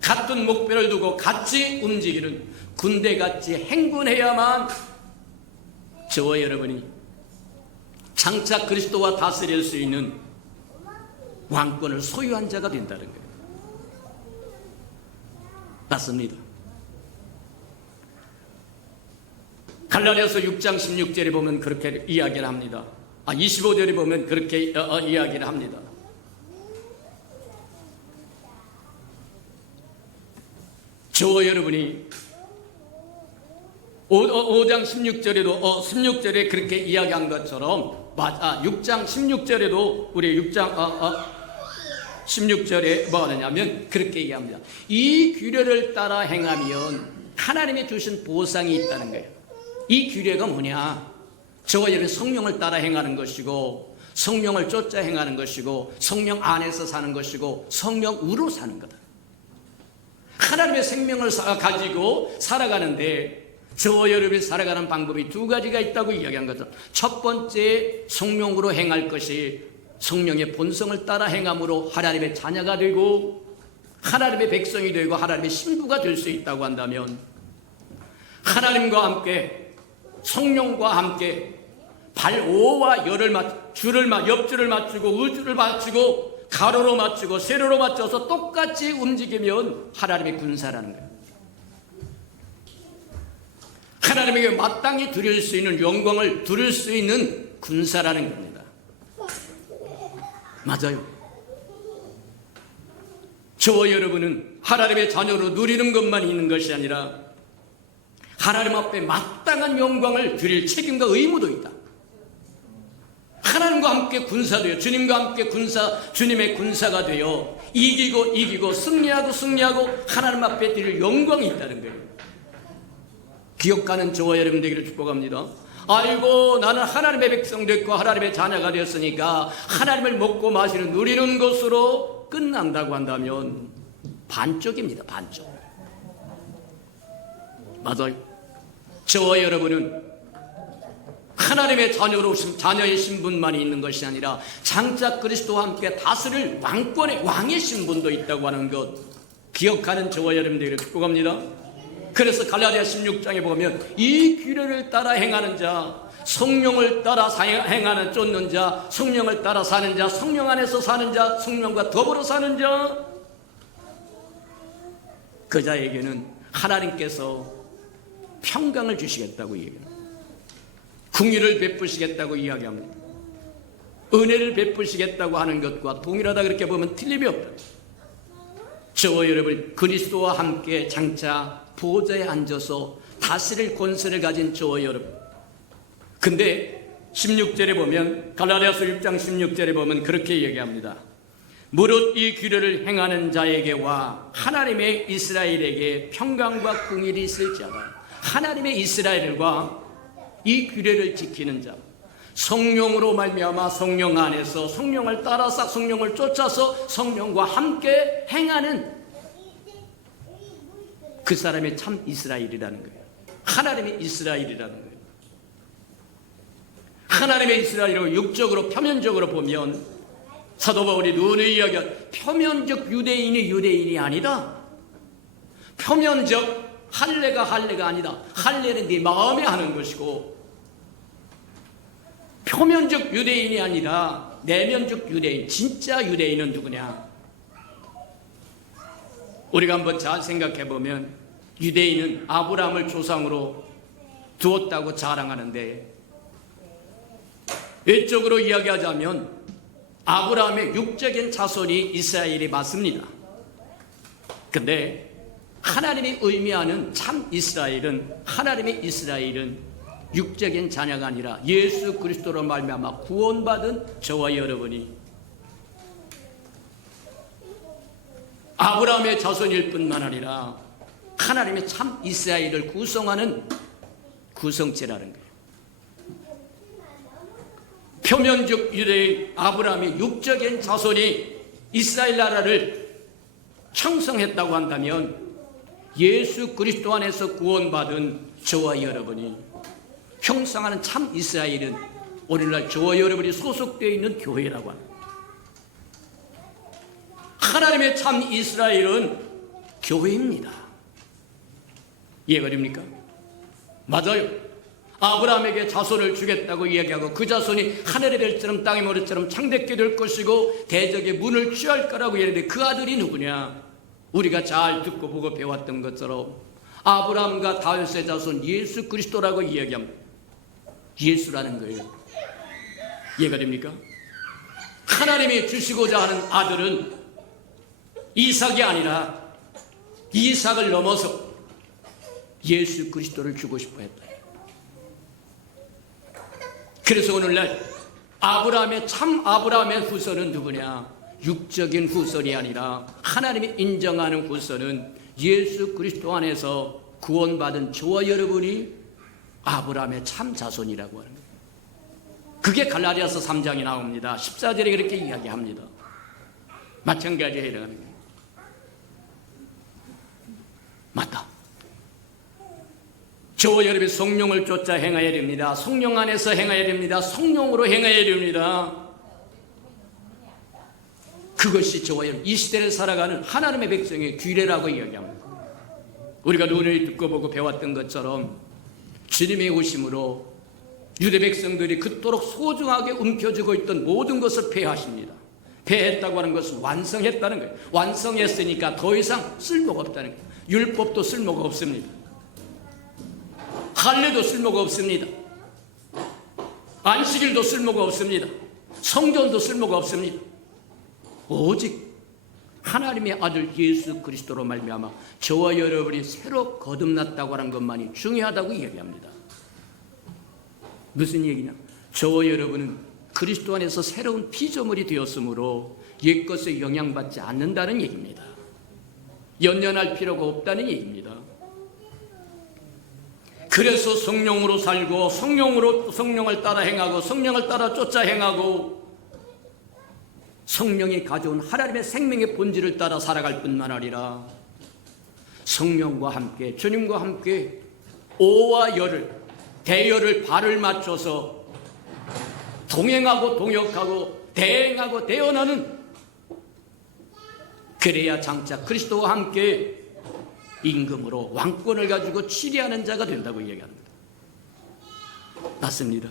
같은 목표를 두고 같이 움직이는 군대같이 행군해야만 저와 여러분이 장차 그리스도와 다스릴 수 있는 왕권을 소유한 자가 된다는 거예요. 맞습니다. 갈라디아서 6장 16절에 보면 그렇게 이야기를 합니다. 25절에 보면 그렇게 이야기를 합니다. 저와 여러분이 5장 16절에 그렇게 이야기한 것처럼 6장 16절에도 우리 6장 16절에 뭐가 되냐면 그렇게 얘기합니다. 이 규례를 따라 행하면 하나님이 주신 보상이 있다는 거예요. 이 규례가 뭐냐? 저와 여러분 성령을 따라 행하는 것이고, 성령을 쫓아 행하는 것이고, 성령 안에서 사는 것이고, 성령으로 사는 거다. 하나님의 생명을 가지고 살아가는데 저와 여러분이 살아가는 방법이 두 가지가 있다고 이야기한 거죠. 첫 번째, 성령으로 행할 것이 성령의 본성을 따라 행함으로 하나님의 자녀가 되고 하나님의 백성이 되고 하나님의 신부가 될 수 있다고 한다면, 하나님과 함께 성령과 함께 발오와 열을 옆줄을 맞추고 의줄을 맞추고 가로로 맞추고 세로로 맞춰서 똑같이 움직이면 하나님의 군사라는 거예요. 하나님에게 마땅히 드릴 수 있는 영광을 드릴 수 있는 군사라는 겁니다. 맞아요. 저와 여러분은 하나님의 자녀로 누리는 것만 있는 것이 아니라 하나님 앞에 마땅한 영광을 드릴 책임과 의무도 있다. 하나님과 함께 군사되어 주님과 함께 주님의 군사가 되어 이기고 승리하고 하나님 앞에 드릴 영광이 있다는 거예요. 기억하는 저와 여러분 되기를 축복합니다. 아이고, 나는 하나님의 백성 됐고 하나님의 자녀가 되었으니까 하나님을 먹고 마시는 누리는 것으로 끝난다고 한다면 반쪽입니다. 반쪽. 맞아요. 저와 여러분은 하나님의 자녀의 신분만이 있는 것이 아니라 장차 그리스도와 함께 다스릴 왕의 신분도 있다고 하는 것 기억하는 저와 여러분들을 축복합니다. 그래서 갈라디아 16장에 보면 이 규례를 따라 행하는 자, 성령을 따라 행하는 쫓는 자, 성령을 따라 사는 자, 성령 안에서 사는 자, 성령과 더불어 사는 자, 그 자에게는 하나님께서 평강을 주시겠다고 얘기합니다. 긍휼을 베푸시겠다고 이야기합니다. 은혜를 베푸시겠다고 하는 것과 동일하다 그렇게 보면 틀림이 없다. 저와 여러분 그리스도와 함께 장차 보좌에 앉아서 다스릴 권세를 가진 저와 여러분. 근데 16절에 보면 갈라디아서 6장 16절에 보면 그렇게 얘기합니다. 무릇 이 규례를 행하는 자에게와 하나님의 이스라엘에게 평강과 긍휼이 있을지어다. 하나님의 이스라엘과 이 규례를 지키는 자, 성령으로 말미암아 성령 안에서 성령을 따라서 성령을 쫓아서 성령과 함께 행하는 그 사람이 참 이스라엘이라는 거예요. 하나님의 이스라엘이라는 거예요. 하나님의 이스라엘을 육적으로 표면적으로 보면 사도 바울이 눈에 이야기한 표면적 유대인이 아니다. 표면적 할례가 아니다. 할례는 네 마음에 하는 것이고 표면적 유대인이 아니라 내면적 유대인, 진짜 유대인은 누구냐? 우리가 한번 잘 생각해 보면 유대인은 아브라함을 조상으로 두었다고 자랑하는데 외적으로 이야기하자면 아브라함의 육적인 자손이 이스라엘이 맞습니다. 근데 하나님이 의미하는 참 이스라엘은, 하나님의 이스라엘은 육적인 자녀가 아니라 예수 그리스도로 말미암아 구원받은 저와 여러분이 아브라함의 자손일 뿐만 아니라 하나님의 참 이스라엘을 구성하는 구성체라는 거예요. 표면적 유대인 아브라함의 육적인 자손이 이스라엘 나라를 형성했다고 한다면 예수 그리스도 안에서 구원받은 저와 여러분이 형성하는 참 이스라엘은 오늘날 저와 여러분이 소속되어 있는 교회라고 합니다. 하나님의 참 이스라엘은 교회입니다. 이해가 됩니까? 맞아요. 아브라함에게 자손을 주겠다고 이야기하고 그 자손이 하늘의 별처럼 땅의 모래처럼 창대케 될 것이고 대적의 문을 취할 거라고 이야기했는데 그 아들이 누구냐? 우리가 잘 듣고 보고 배웠던 것처럼 아브라함과 다윗의 자손 예수 그리스도라고 이야기합니다. 예수라는 거예요. 이해가 됩니까? 하나님이 주시고자 하는 아들은 이삭이 아니라 이삭을 넘어서 예수 그리스도를 주고 싶어 했다. 그래서 오늘날 참 아브라함의 후손은 누구냐? 육적인 후손이 아니라 하나님이 인정하는 후손은 예수 그리스도 안에서 구원받은 저와 여러분이 아브라함의 참 자손이라고 하는 거예요. 그게 갈라디아서 3장에 나옵니다. 14절에 그렇게 이야기합니다. 마찬가지에 해당하는 거예요. 맞다. 저와 여러분이 성령을 쫓아 행해야 됩니다. 성령 안에서 행해야 됩니다. 성령으로 행해야 됩니다. 그것이 저와 여러분 이 시대를 살아가는 하나님의 백성의 규례라고 이야기합니다. 우리가 논의를 듣고 보고 배웠던 것처럼 주님의 오심으로 유대 백성들이 그토록 소중하게 움켜쥐고 있던 모든 것을 폐하십니다. 폐했다고 하는 것은 완성했다는 거예요. 완성했으니까 더 이상 쓸모가 없다는 거예요. 율법도 쓸모가 없습니다. 할례도 쓸모가 없습니다. 안식일도 쓸모가 없습니다. 성전도 쓸모가 없습니다. 오직 하나님의 아들 예수 그리스도로 말미암아 저와 여러분이 새로 거듭났다고 하는 것만이 중요하다고 이야기합니다. 무슨 얘기냐? 저와 여러분은 그리스도 안에서 새로운 피조물이 되었으므로 옛것에 영향받지 않는다는 얘기입니다. 연연할 필요가 없다는 얘기입니다. 그래서 성령으로 살고 성령을 따라 행하고 성령을 따라 쫓아 행하고 성령이 가져온 하나님의 생명의 본질을 따라 살아갈 뿐만 아니라 성령과 함께 주님과 함께 오와 열을 대열을 발을 맞춰서 동행하고 동역하고 대행하고 대언하는 그래야 장차 그리스도와 함께 임금으로 왕권을 가지고 치리하는 자가 된다고 이야기합니다. 맞습니다.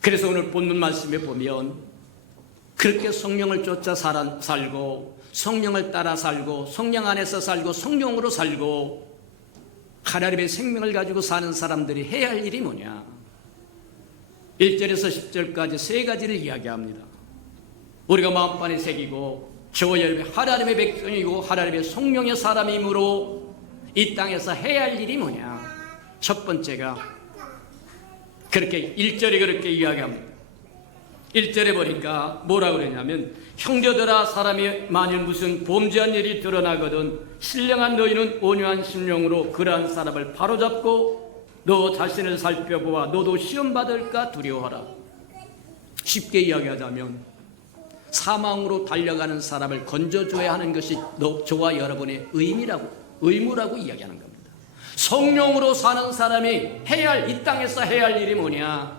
그래서 오늘 본문 말씀에 보면 그렇게 성령을 쫓아 살고 성령을 따라 살고 성령 안에서 살고 성령으로 살고 하나님의 생명을 가지고 사는 사람들이 해야 할 일이 뭐냐? 1절에서 10절까지 세 가지를 이야기합니다. 우리가 마음판에 새기고 저와 여러분이 하나님의 백성이고 하나님의 성령의 사람이므로 이 땅에서 해야 할 일이 뭐냐? 첫 번째가 그렇게 1절에 그렇게 이야기합니다. 1절에 보니까 뭐라고 그러냐면 형제들아 사람이 만일 무슨 범죄한 일이 드러나거든 신령한 너희는 온유한 심령으로 그러한 사람을 바로잡고 너 자신을 살펴보아 너도 시험받을까 두려워하라. 쉽게 이야기하자면 사망으로 달려가는 사람을 건져줘야 하는 것이 저와 여러분의 의무라고 이야기하는 겁니다. 성령으로 사는 사람이 해야 할, 이 땅에서 해야 할 일이 뭐냐?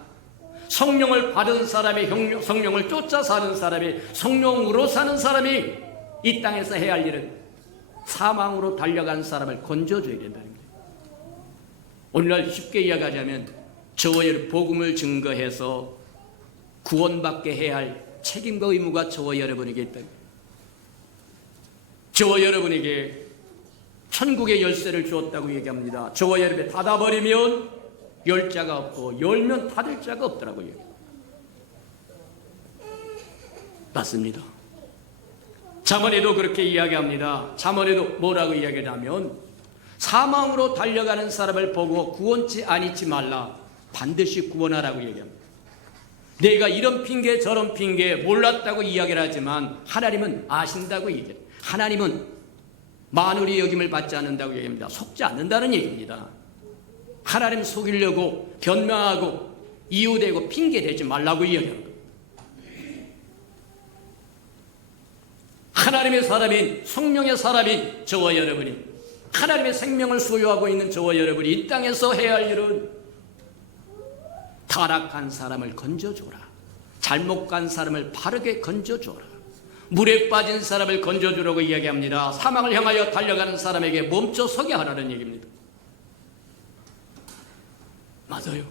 성령을 받은 사람이, 성령을 쫓아 사는 사람이, 성령으로 사는 사람이 이 땅에서 해야 할 일은 사망으로 달려간 사람을 건져줘야 된다는 거예요. 오늘날 쉽게 이야기하자면 저와 여러분 복음을 증거해서 구원받게 해야 할 책임과 의무가 저와 여러분에게 있다. 저와 여러분에게 천국의 열쇠를 주었다고 얘기합니다. 저와 여러분이 닫아버리면 열 자가 없고 열면 닫을 자가 없더라고요. 맞습니다. 잠언에도 그렇게 이야기합니다. 잠언에도 뭐라고 이야기하냐면 사망으로 달려가는 사람을 보고 구원치 아니지 말라. 반드시 구원하라고 얘기합니다. 내가 이런 핑계 저런 핑계 몰랐다고 이야기를 하지만 하나님은 아신다고 얘기해요. 하나님은 만울의 여김을 받지 않는다고 얘기합니다. 속지 않는다는 얘기입니다. 하나님 속이려고 변명하고 이유되고 핑계대지 말라고 이야기하는 거예요. 하나님의 사람인 성령의 사람인 저와 여러분이 하나님의 생명을 소유하고 있는 저와 여러분이 이 땅에서 해야 할 일은 타락한 사람을 건져줘라. 잘못 간 사람을 바르게 건져줘라. 물에 빠진 사람을 건져주라고 이야기합니다. 사망을 향하여 달려가는 사람에게 멈춰 서게 하라는 얘기입니다. 맞아요.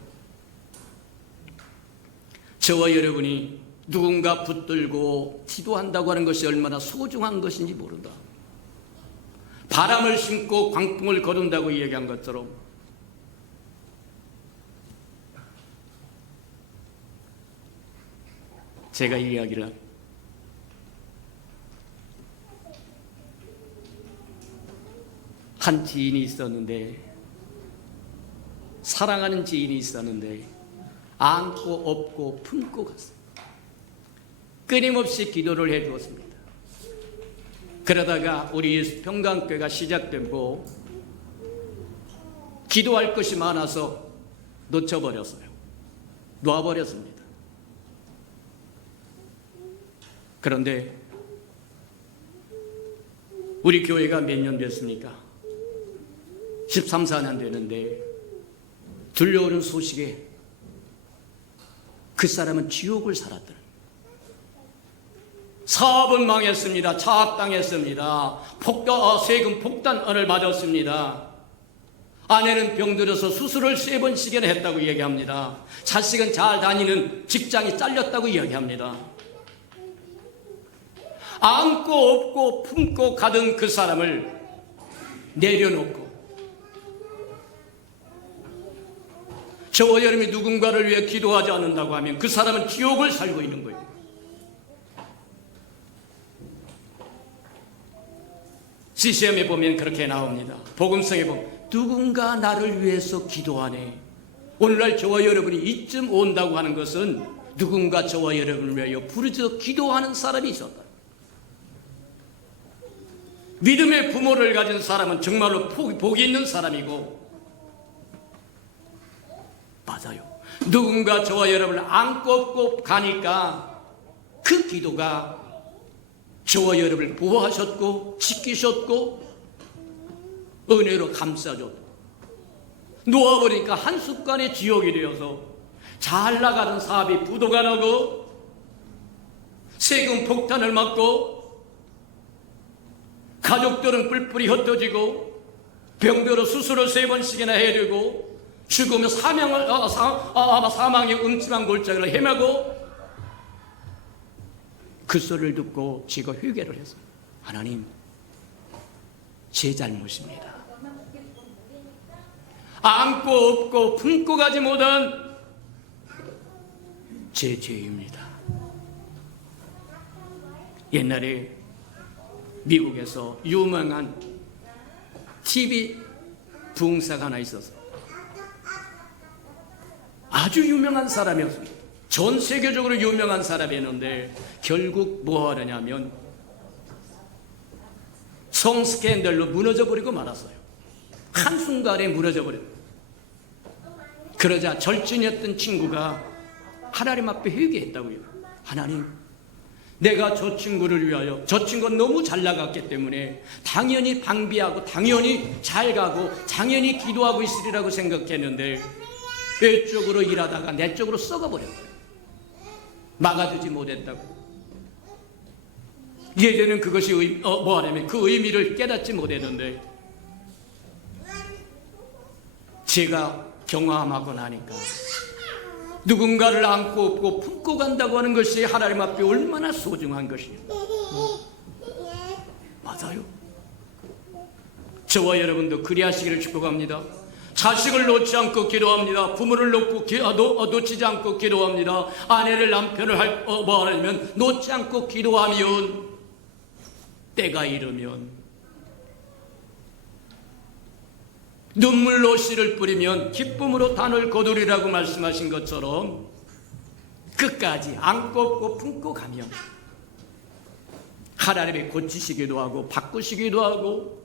저와 여러분이 누군가 붙들고 기도한다고 하는 것이 얼마나 소중한 것인지 모른다. 바람을 심고 광풍을 거둔다고 이야기한 것처럼 제가 이 이야기를 한 지인이 있었는데, 사랑하는 지인이 있었는데 안고 업고 품고 갔어요. 끊임없이 기도를 해 주었습니다. 그러다가 우리 예수 평강교회가 시작되고 기도할 것이 많아서 놓쳐버렸어요. 놔버렸습니다. 그런데 우리 교회가 몇 년 됐습니까? 13, 14년 되는데 들려오는 소식에 그 사람은 지옥을 살았더라. 사업은 망했습니다. 차압당했습니다. 세금 폭탄을 맞았습니다. 아내는 병들어서 수술을 3번씩이나 했다고 이야기합니다. 자식은 잘 다니는 직장이 잘렸다고 이야기합니다. 안고 업고 품고 가던 그 사람을 내려놓고 저와 여러분이 누군가를 위해 기도하지 않는다고 하면 그 사람은 지옥을 살고 있는 거예요. CCM에 보면 그렇게 나옵니다. 복음성에 보면 누군가 나를 위해서 기도하네. 오늘날 저와 여러분이 이쯤 온다고 하는 것은 누군가 저와 여러분을 위하여 부르짖어 기도하는 사람이 있었다. 믿음의 부모를 가진 사람은 정말로 복이 있는 사람이고, 맞아요. 누군가 저와 여러분을 안고 업고 가니까 그 기도가 저와 여러분을 보호하셨고 지키셨고 은혜로 감싸줬고, 놓아버리니까 한순간에 지옥이 되어서 잘 나가는 사업이 부도가 나고 세금 폭탄을 맞고 가족들은 뿔뿔이 흩어지고 병들어 수술을 3번씩이나 해야 되고 죽으며 사망의 음침한 골짜기를 헤매고, 그 소리를 듣고 지가 회개를 해서 하나님, 제 잘못입니다. 안고 업고 품고 가지 못한 제 죄입니다. 옛날에 미국에서 유명한 TV 부흥사가 하나 있어서 아주 유명한 사람이었습니다. 전 세계적으로 유명한 사람이었는데 결국 뭐 하느냐면 성 스캔들로 무너져 버리고 말았어요. 한순간에 무너져 버렸어요. 그러자 절친이었던 친구가 하나님 앞에 회개했다고요. 하나님, 내가 저 친구를 위하여, 저 친구가 너무 잘 나갔기 때문에 당연히 방비하고 당연히 잘 가고 당연히 기도하고 있으리라고 생각했는데 외쪽으로 일하다가 내 쪽으로 썩어버렸어요. 막아두지 못했다고. 예전에는 그것이 뭐하냐면 그 의미를 깨닫지 못했는데 제가 경험하고 나니까 누군가를 안고 업고 품고 간다고 하는 것이 하나님 앞에 얼마나 소중한 것이에요. 맞아요. 저와 여러분도 그리하시기를 축복합니다. 자식을 놓지 않고 기도합니다. 부모를 놓치지 않고 기도합니다. 아내를, 남편을 하냐면 놓지 않고 기도하면 때가 이르면 눈물로 씨를 뿌리면 기쁨으로 단을 거두리라고 말씀하신 것처럼 끝까지 안고 업고 품고 가면 하나님이 고치시기도 하고 바꾸시기도 하고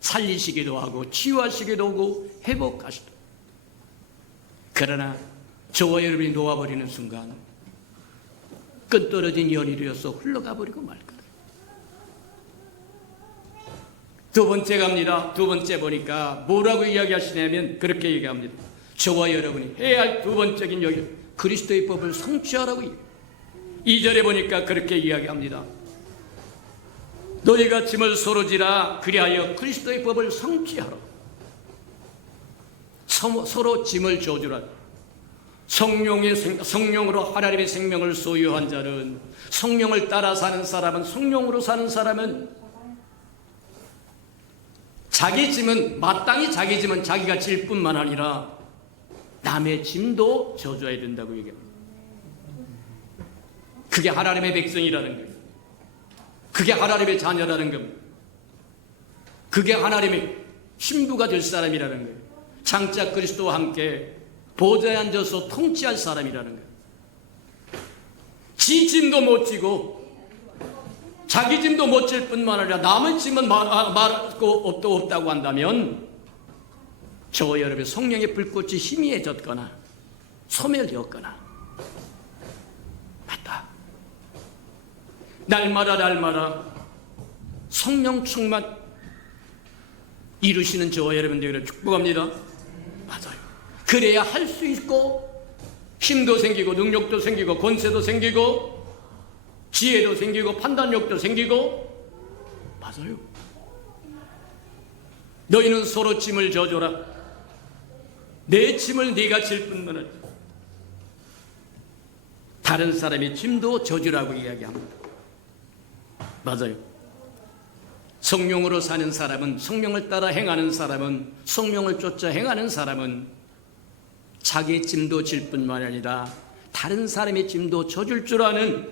살리시기도 하고 치유하시기도 하고 회복하시기도. 그러나 저와 여러분이 놓아버리는 순간 끈떨어진 연이 되어서 흘러가 버리고 말 거예요. 두 번째 갑니다. 두 번째 보니까 뭐라고 이야기하시냐면 그렇게 얘기합니다. 저와 여러분이 해야 할 두 번째인 여기 그리스도의 법을 성취하라고 2절에 보니까 그렇게 이야기합니다. 너희가 짐을 서로 지라 그리하여 그리스도의 법을 성취하라. 서로 짐을 져주라. 성령으로 하나님의 생명을 소유한 자는, 성령을 따라 사는 사람은, 성령으로 사는 사람은 자기 짐은 마땅히 자기 짐은 자기가 질 뿐만 아니라 남의 짐도 져줘야 된다고 얘기합니다. 그게 하나님의 백성이라는 거예요. 그게 하나님의 자녀라는 겁니다. 그게 하나님의 신부가 될 사람이라는 거예요. 장차 그리스도와 함께 보좌에 앉아서 통치할 사람이라는 거예요. 지 짐도 못 지고 자기 짐도 못 질 뿐만 아니라 남의 짐은 말할 거 없다고 한다면 저와 여러분의 성령의 불꽃이 희미해졌거나 소멸되었거나 맞다. 날마다 성령 충만 이루시는 저와 여러분들을 축복합니다. 맞아요. 그래야 할 수 있고 힘도 생기고 능력도 생기고 권세도 생기고 지혜도 생기고 판단력도 생기고 맞아요. 너희는 서로 짐을 져줘라. 내 짐을 네가 질 뿐만 아니라 다른 사람의 짐도 져주라고 이야기합니다. 맞아요. 성령으로 사는 사람은, 성령을 따라 행하는 사람은, 성령을 쫓아 행하는 사람은 자기의 짐도 질 뿐만 아니라 다른 사람의 짐도 져줄 줄 아는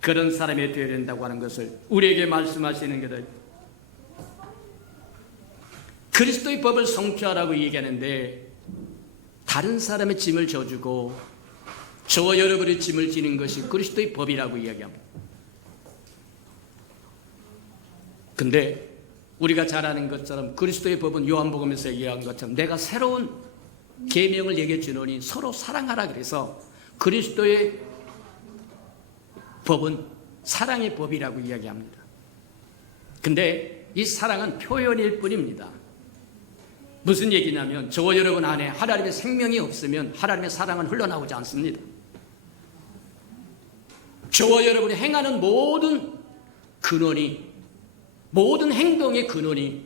그런 사람이 되어야 된다고 하는 것을 우리에게 말씀하시는 거다. 그리스도의 법을 성취하라고 얘기하는데 다른 사람의 짐을 져주고 저와 여러분의 짐을 지는 것이 그리스도의 법이라고 이야기합니다. 근데 우리가 잘 아는 것처럼 그리스도의 법은 요한복음에서 이야기한 것처럼 내가 새로운 계명을 얘기해 주노니 서로 사랑하라 그래서 그리스도의 법은 사랑의 법이라고 이야기합니다. 근데 이 사랑은 표현일 뿐입니다. 무슨 얘기냐면 저와 여러분 안에 하나님의 생명이 없으면 하나님의 사랑은 흘러나오지 않습니다. 저와 여러분이 행하는 모든 근원이, 모든 행동의 근원이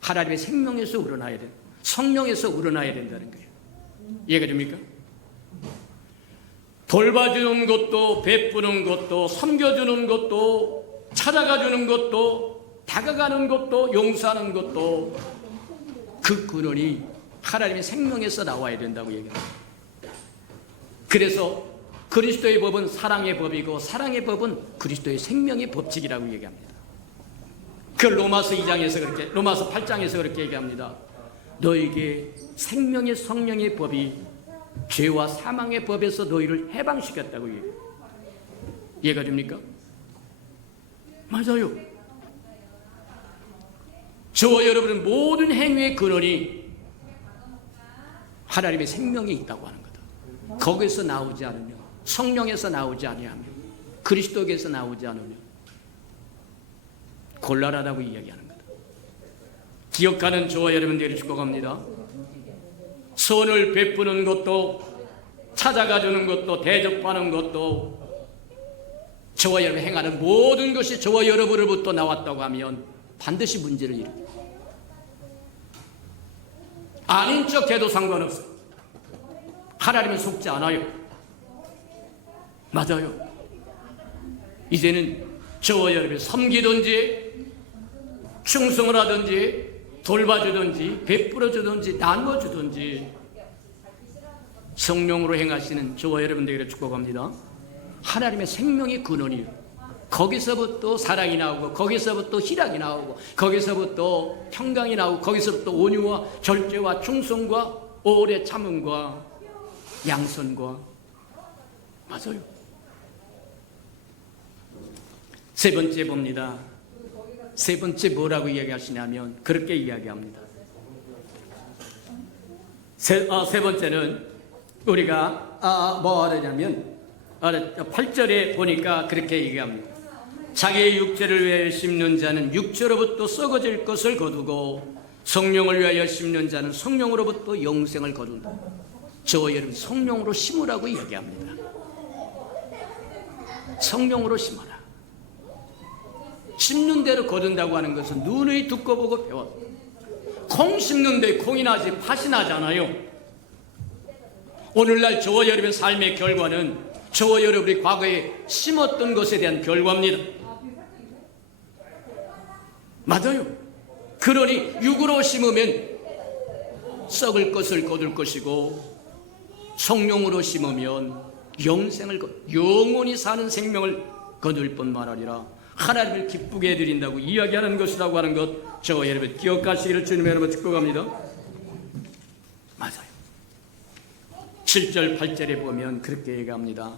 하나님의 생명에서 우러나야 된다. 성령에서 우러나야 된다는 거예요. 이해가 됩니까? 돌봐주는 것도, 베푸는 것도, 섬겨주는 것도, 찾아가주는 것도, 다가가는 것도, 용서하는 것도 그 근원이 하나님의 생명에서 나와야 된다고 얘기합니다. 그래서 그리스도의 법은 사랑의 법이고 사랑의 법은 그리스도의 생명의 법칙이라고 얘기합니다. 그 로마서 2장에서 그렇게, 로마서 8장에서 그렇게 얘기합니다. 너에게 생명의 성령의 법이 죄와 사망의 법에서 너희를 해방시켰다고 얘기해요. 이해가 됩니까? 맞아요. 저와 여러분은 모든 행위의 근원이 하나님의 생명이 있다고 하는 거다. 거기서 나오지 않으면, 성령에서 나오지 아니하면, 그리스도에서 나오지 않으면 곤란하다고 이야기하는 거다. 기억하는 저와 여러분들이 축복합니다. 선을 베푸는 것도, 찾아가주는 것도, 대접하는 것도, 저와 여러분이 행하는 모든 것이 저와 여러분으로부터 나왔다고 하면 반드시 문제를 일으킵니다. 아닌 척해도 상관없어요. 하나님은 속지 않아요. 맞아요. 이제는 저와 여러분이 섬기든지 충성을 하든지 돌봐주든지 베풀어주든지 나눠주든지 성령으로 행하시는 저와 여러분들에게 축복합니다. 하나님의 생명의 근원이에요. 거기서부터 사랑이 나오고 거기서부터 희락이 나오고 거기서부터 평강이 나오고 거기서부터 온유와 절제와 충성과 오래 참음과 양선과 맞아요. 세 번째 봅니다. 세 번째 뭐라고 이야기하시냐면 그렇게 이야기합니다. 세 번째는 우리가 뭐 하냐면 8절에 보니까 그렇게 얘기합니다. 자기의 육체를 위해 심는 자는 육체로부터 썩어질 것을 거두고 성령을 위하여 심는 자는 성령으로부터 영생을 거둔다. 저와 여러분 성령으로 심으라고 이야기합니다. 성령으로 심어라. 심는 대로 거둔다고 하는 것은 눈의 듣고 보고 배워. 콩 심는데 콩이 나지 팥이 나잖아요. 오늘날 저와 여러분의 삶의 결과는 저와 여러분이 과거에 심었던 것에 대한 결과입니다. 맞아요. 그러니 육으로 심으면 썩을 것을 거둘 것이고 성령으로 심으면 영생을 영원히 사는 생명을 거둘 뿐만 아니라 하나님을 기쁘게 해드린다고 이야기하는 것이라고 하는 것 저와 여러분 기억하시기를 주님의 이름으로 축복합니다. 맞아요. 7절 8절에 보면 그렇게 얘기합니다.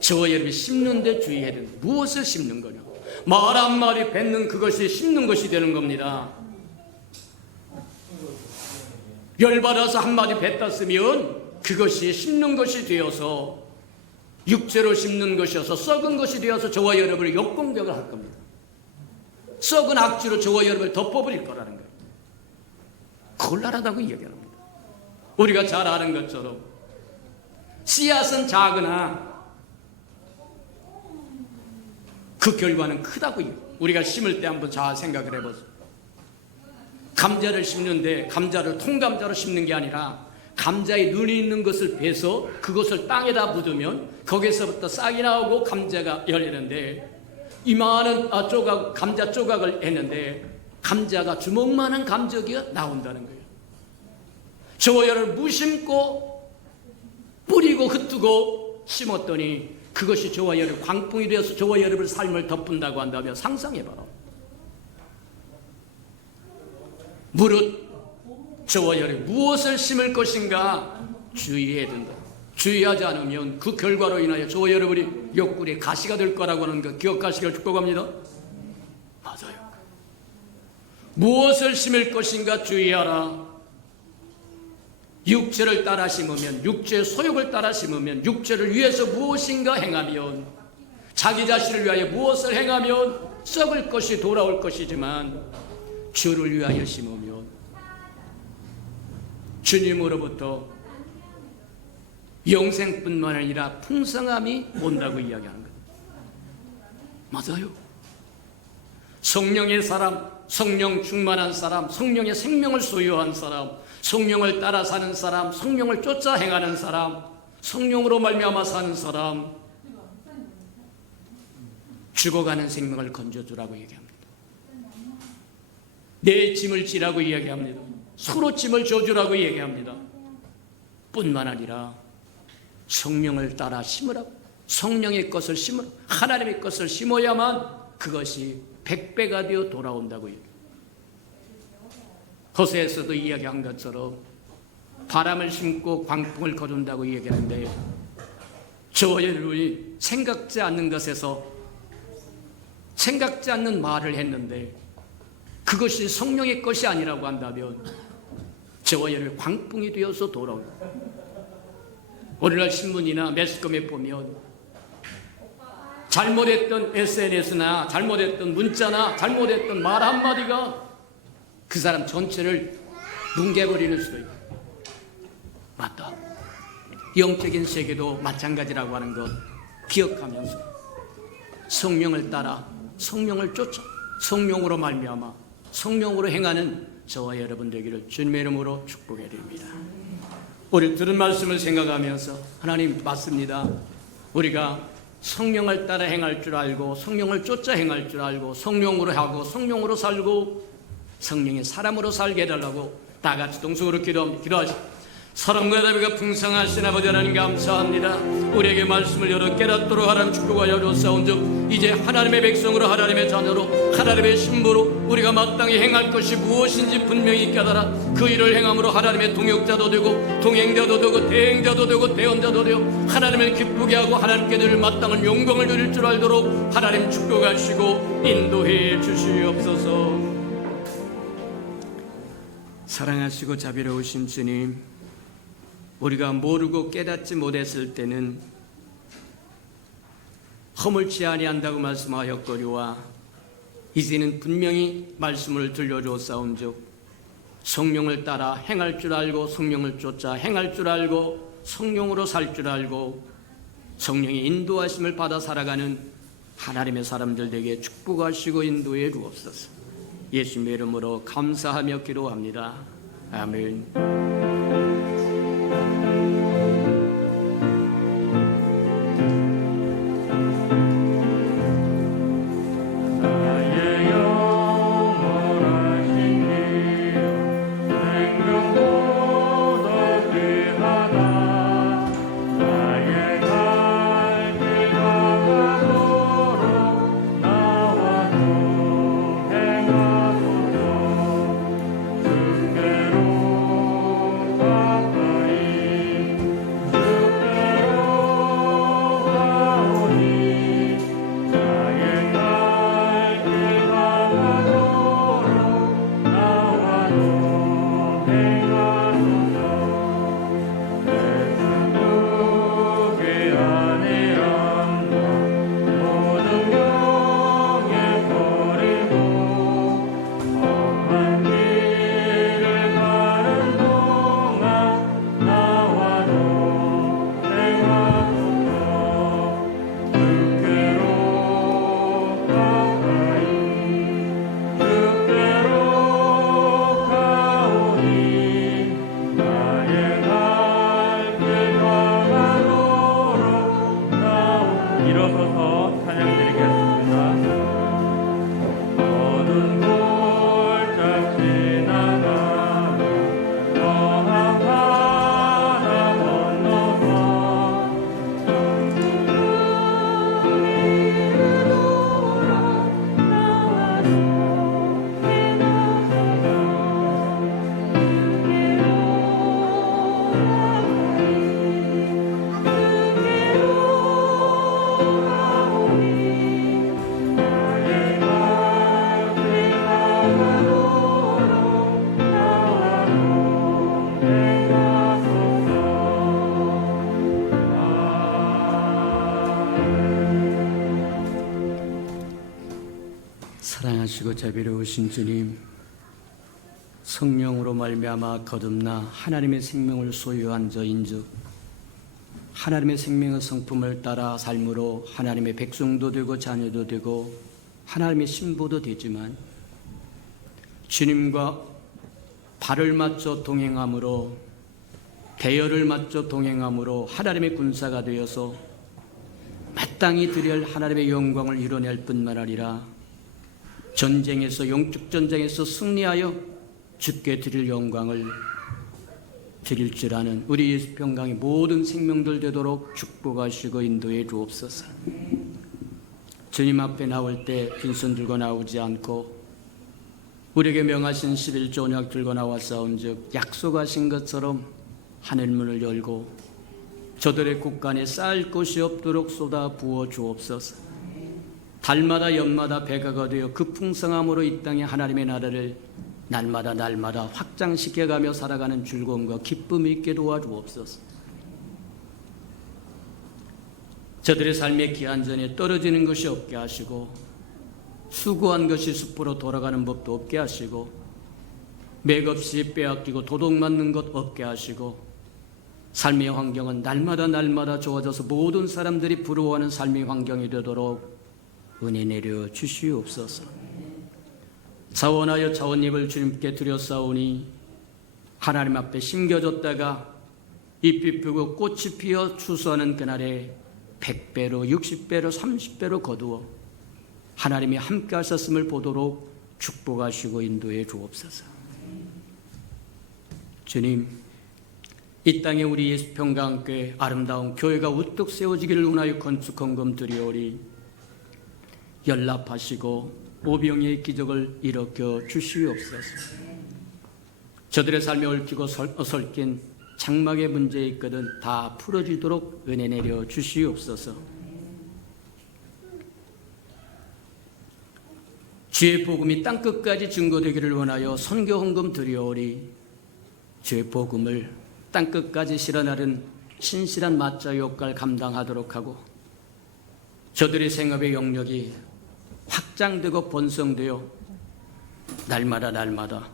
저와 여러분이 심는 데 주의해야 된다. 무엇을 심는 거냐? 말 한마디 뱉는 그것이 심는 것이 되는 겁니다. 열받아서 한마디 뱉었으면 그것이 심는 것이 되어서 육체로 심는 것이어서 썩은 것이 되어서 저와 여러분을 역공격을 할 겁니다. 썩은 악취로 저와 여러분을 덮어버릴 거라는 거예요. 곤란하다고 이야기합니다. 우리가 잘 아는 것처럼 씨앗은 작으나 그 결과는 크다고 우리가 심을 때 한번 잘 생각을 해보세요. 감자를 심는데 감자를 통감자로 심는 게 아니라 감자에 눈이 있는 것을 베서 그것을 땅에다 묻으면 거기서부터 싹이 나오고 감자가 열리는데 이만한 감자 조각을 했는데 감자가 주먹만한 감자가 나온다는 거예요. 저와 여러분 무심고 뿌리고 흩뜨고 심었더니 그것이 저와 여러분 광풍이 되어서 저와 여러분의 삶을 덮은다고 한다면 상상해봐라. 무릇 저와 여러분 무엇을 심을 것인가 주의해야 된다. 주의하지 않으면 그 결과로 인하여 저와 여러분이 옆구리에 가시가 될 거라고 하는 거 기억하시길 축복합니다. 맞아요. 무엇을 심을 것인가 주의하라. 육체를 따라 심으면 육체의 소욕을 따라 심으면 육체를 위해서 무엇인가 행하면 자기 자신을 위하여 무엇을 행하면 썩을 것이 돌아올 것이지만 주를 위하여 심으면 주님으로부터 영생뿐만 아니라 풍성함이 온다고 이야기하는 거예요. 맞아요. 성령의 사람, 성령 충만한 사람, 성령의 생명을 소유한 사람, 성령을 따라 사는 사람, 성령을 쫓아 행하는 사람, 성령으로 말미암아 사는 사람, 죽어가는 생명을 건져주라고 얘기합니다. 내 짐을 지라고 이야기합니다. 서로 짐을 져주라고 얘기합니다. 뿐만 아니라 성령을 따라 심으라고, 성령의 것을 심으라, 하나님의 것을 심어야만 그것이 100배가 되어 돌아온다고 얘기합니다. 호세에서도 이야기한 것처럼 바람을 심고 광풍을 거둔다고 얘기하는데 저와 여러분이 생각지 않는 것에서 생각지 않는 말을 했는데 그것이 성령의 것이 아니라고 한다면 저와 여러분이 광풍이 되어서 돌아옵니다. 오늘날 신문이나 매스컴에 보면 잘못했던 SNS나 잘못했던 문자나 잘못했던 말 한마디가 그 사람 전체를 뭉개버리는 수도 있고, 맞다. 영적인 세계도 마찬가지라고 하는 것 기억하면서 성령을 따라 성령을 쫓아 성령으로 말미암아 성령으로 행하는 저와 여러분 되기를 주님의 이름으로 축복해 드립니다. 우리 들은 말씀을 생각하면서 하나님 맞습니다. 우리가 성령을 따라 행할 줄 알고 성령을 쫓아 행할 줄 알고 성령으로 하고 성령으로 살고 성령의 사람으로 살게 해달라고 다 같이 동성으로 기도하시죠. 사랑과 자비가 풍성하신 아버지 하나님 감사합니다. 우리에게 말씀을 열어 깨닫도록 하나님 축복하여 주옵사온즉 이제 하나님의 백성으로 하나님의 자녀로 하나님의 신부로 우리가 마땅히 행할 것이 무엇인지 분명히 깨달아 그 일을 행함으로 하나님의 동역자도 되고 동행자도 되고 대행자도 되고 대언자도 되어 하나님을 기쁘게 하고 하나님께 드릴 마땅한 영광을 누릴 줄 알도록 하나님 축복하시고 인도해 주시옵소서. 사랑하시고 자비로우신 주님, 우리가 모르고 깨닫지 못했을 때는 허물지 아니한다고 말씀하였거니와 이제는 분명히 말씀을 들려주었사온즉 성령을 따라 행할 줄 알고 성령을 쫓아 행할 줄 알고 성령으로 살 줄 알고 성령의 인도하심을 받아 살아가는 하나님의 사람들 되게 축복하시고 인도해 주옵소서. 예수님의 이름으로 감사하며 기도합니다. 아멘. 사랑하시고 자비로우신 주님, 성령으로 말미암아 거듭나 하나님의 생명을 소유한 저인즉 하나님의 생명의 성품을 따라 삶으로 하나님의 백성도 되고 자녀도 되고 하나님의 신부도 되지만 주님과 발을 맞춰 동행함으로 대열을 맞춰 동행함으로 하나님의 군사가 되어서 마땅히 드릴 하나님의 영광을 이뤄낼 뿐만 아니라 전쟁에서 영적 전쟁에서 승리하여 주께 드릴 영광을 드릴 줄 아는 우리 예수 평강의 모든 생명들 되도록 축복하시고 인도해 주옵소서. 주님 앞에 나올 때 빈손 들고 나오지 않고 우리에게 명하신 11조 언약 들고 나왔사온즉 약속하신 것처럼 하늘문을 열고 저들의 곳간에 쌓을 곳이 없도록 쏟아 부어 주옵소서. 달마다 연마다 배가가 되어 그 풍성함으로 이 땅에 하나님의 나라를 날마다 확장시켜가며 살아가는 즐거움과 기쁨이 있게 도와주옵소서. 저들의 삶의 기한전에 떨어지는 것이 없게 하시고 수고한 것이 숲으로 돌아가는 법도 없게 하시고 맥없이 빼앗기고 도둑맞는 것 없게 하시고 삶의 환경은 날마다 좋아져서 모든 사람들이 부러워하는 삶의 환경이 되도록 은혜 내려 주시옵소서. 자원하여 자원잎을 주님께 드렸사오니 하나님 앞에 심겨졌다가 잎이 피고 꽃이 피어 추수하는 그날에 100배로 60배로 30배로 거두어 하나님이 함께 하셨음을 보도록 축복하시고 인도해 주옵소서. 주님, 이 땅에 우리 예수평강교회 아름다운 교회가 우뚝 세워지기를 원하여 건축 헌금 드리오리 연락하시고 오병이의 기적을 일으켜 주시옵소서. 저들의 삶에 얽히고 설킨 장막의 문제 있거든 다 풀어지도록 은혜 내려 주시옵소서. 주의 복음이 땅끝까지 증거되기를 원하여 선교 헌금 드리오리 주의 복음을 땅끝까지 실어나른 신실한 마자 역할 감당하도록 하고 저들의 생업의 영역이 확장되고 번성되어 날마다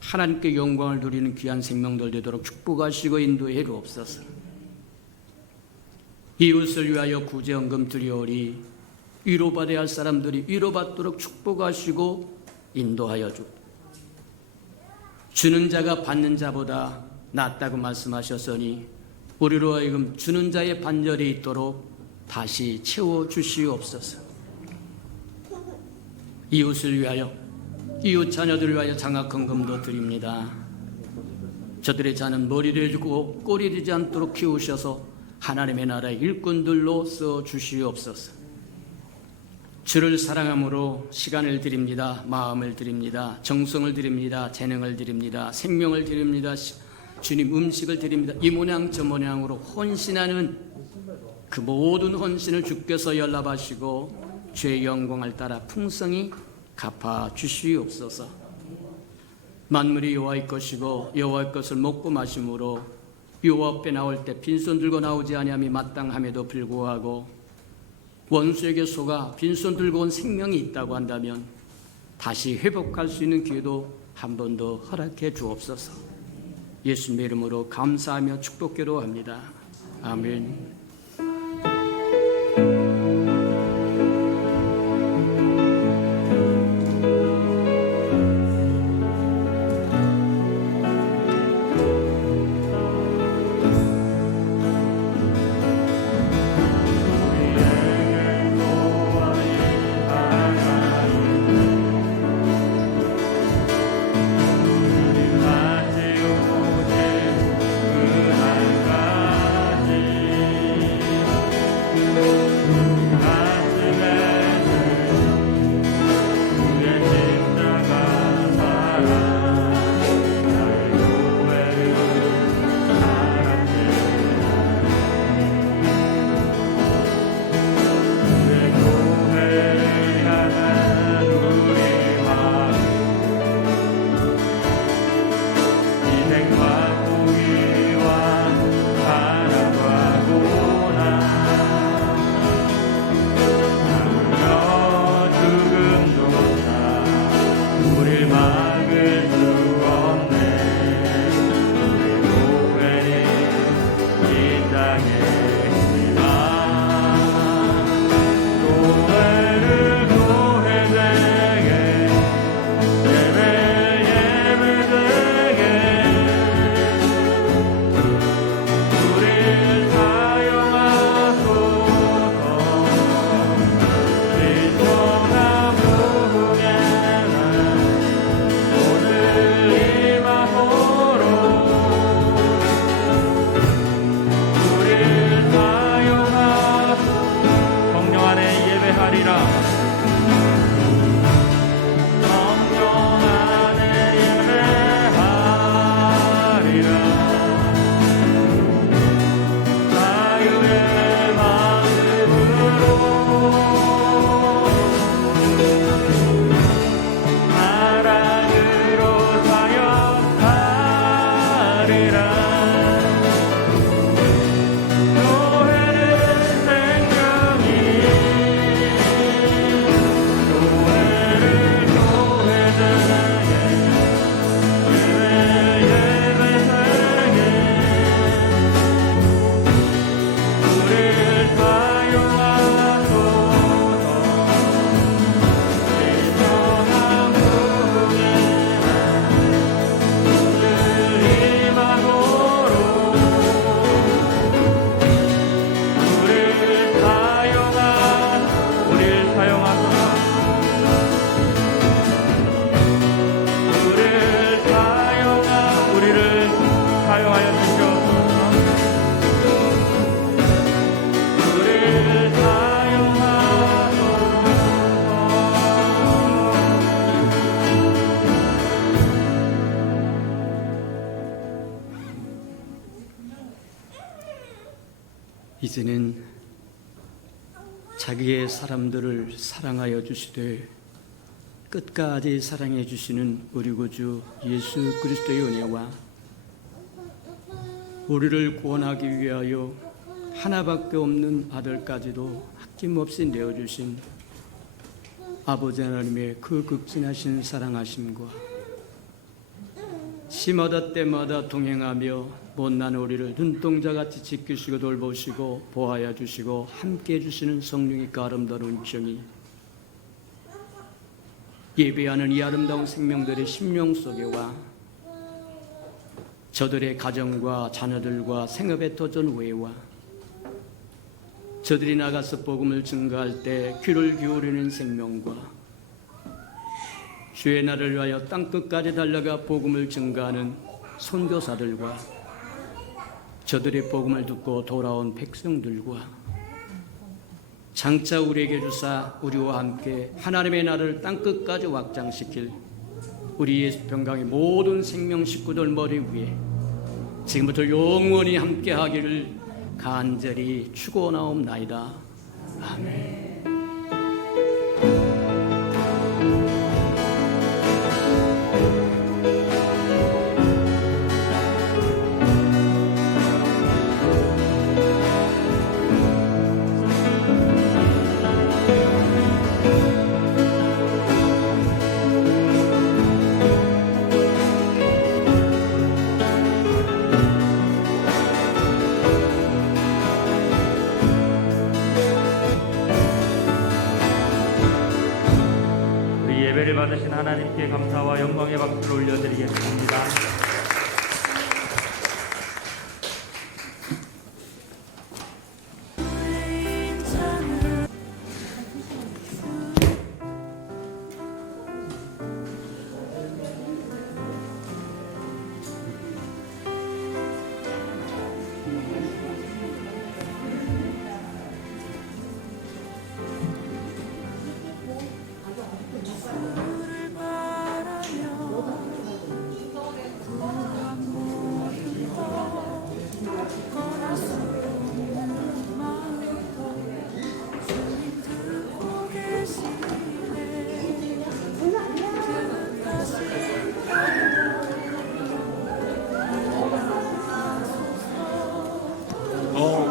하나님께 영광을 누리는 귀한 생명들 되도록 축복하시고 인도해 주옵소서. 이웃을 위하여 구제헌금 드리오리. 위로받아야 할 사람들이 위로받도록 축복하시고 인도하여 주. 주는 자가 받는 자보다 낫다고 말씀하셨으니 우리로 하여금 주는 자의 반절이 있도록 다시 채워주시옵소서. 이웃을 위하여, 이웃 자녀들을 위하여 장학헌금도 드립니다. 저들의 자는 머리를 해주고 꼬리 되지 않도록 키우셔서 하나님의 나라의 일꾼들로 써주시옵소서. 주를 사랑함으로 시간을 드립니다. 마음을 드립니다. 정성을 드립니다. 재능을 드립니다. 생명을 드립니다. 주님 음식을 드립니다. 이 모양 저 모양으로 헌신하는 그 모든 헌신을 주께서 연락하시고 주의 영광을 따라 풍성히 갚아 주시옵소서. 만물이 여호와의 것이고 여호와의 것을 먹고 마심으로 여호와 앞에 나올 때 빈손 들고 나오지 아니함이 마땅함에도 불구하고 원수에게 속아 빈손 들고 온 생명이 있다고 한다면 다시 회복할 수 있는 기회도 한 번 더 허락해 주옵소서. 예수님의 이름으로 감사하며 축복기도 합니다. 아멘. 이제는 자기의 사람들을 사랑하여 주시되 끝까지 사랑해 주시는 우리 구주 예수 그리스도의 은혜와 우리를 구원하기 위하여 하나밖에 없는 아들까지도 아낌없이 내어주신 아버지 하나님의 그 극진하신 사랑하심과 시마다 때마다 동행하며 못난 우리를 눈동자같이 지키시고 돌보시고 보호하여 주시고 함께해 주시는 성령의 그 아름다운 은총이 예배하는 이 아름다운 생명들의 심령 속에와 저들의 가정과 자녀들과 생업에 터전 외와 저들이 나가서 복음을 증거할 때 귀를 기울이는 생명과 주의 날을 위하여 땅끝까지 달려가 복음을 증거하는 선교사들과 저들의 복음을 듣고 돌아온 백성들과 장차 우리에게 주사 우리와 함께 하나님의 나라를 땅끝까지 확장시킬 우리 예수 평강의 모든 생명 식구들 머리 위에 지금부터 영원히 함께 하기를 간절히 축원하옵나이다. 아멘. 예배를 받으신 하나님께 감사와 영광의 박수를 올려드리겠습니다.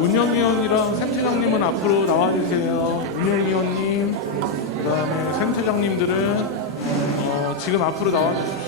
운영위원이랑 센터장님은 앞으로 나와주세요. 운영위원님, 그 다음에 센터장님들은 지금 앞으로 나와주십시오.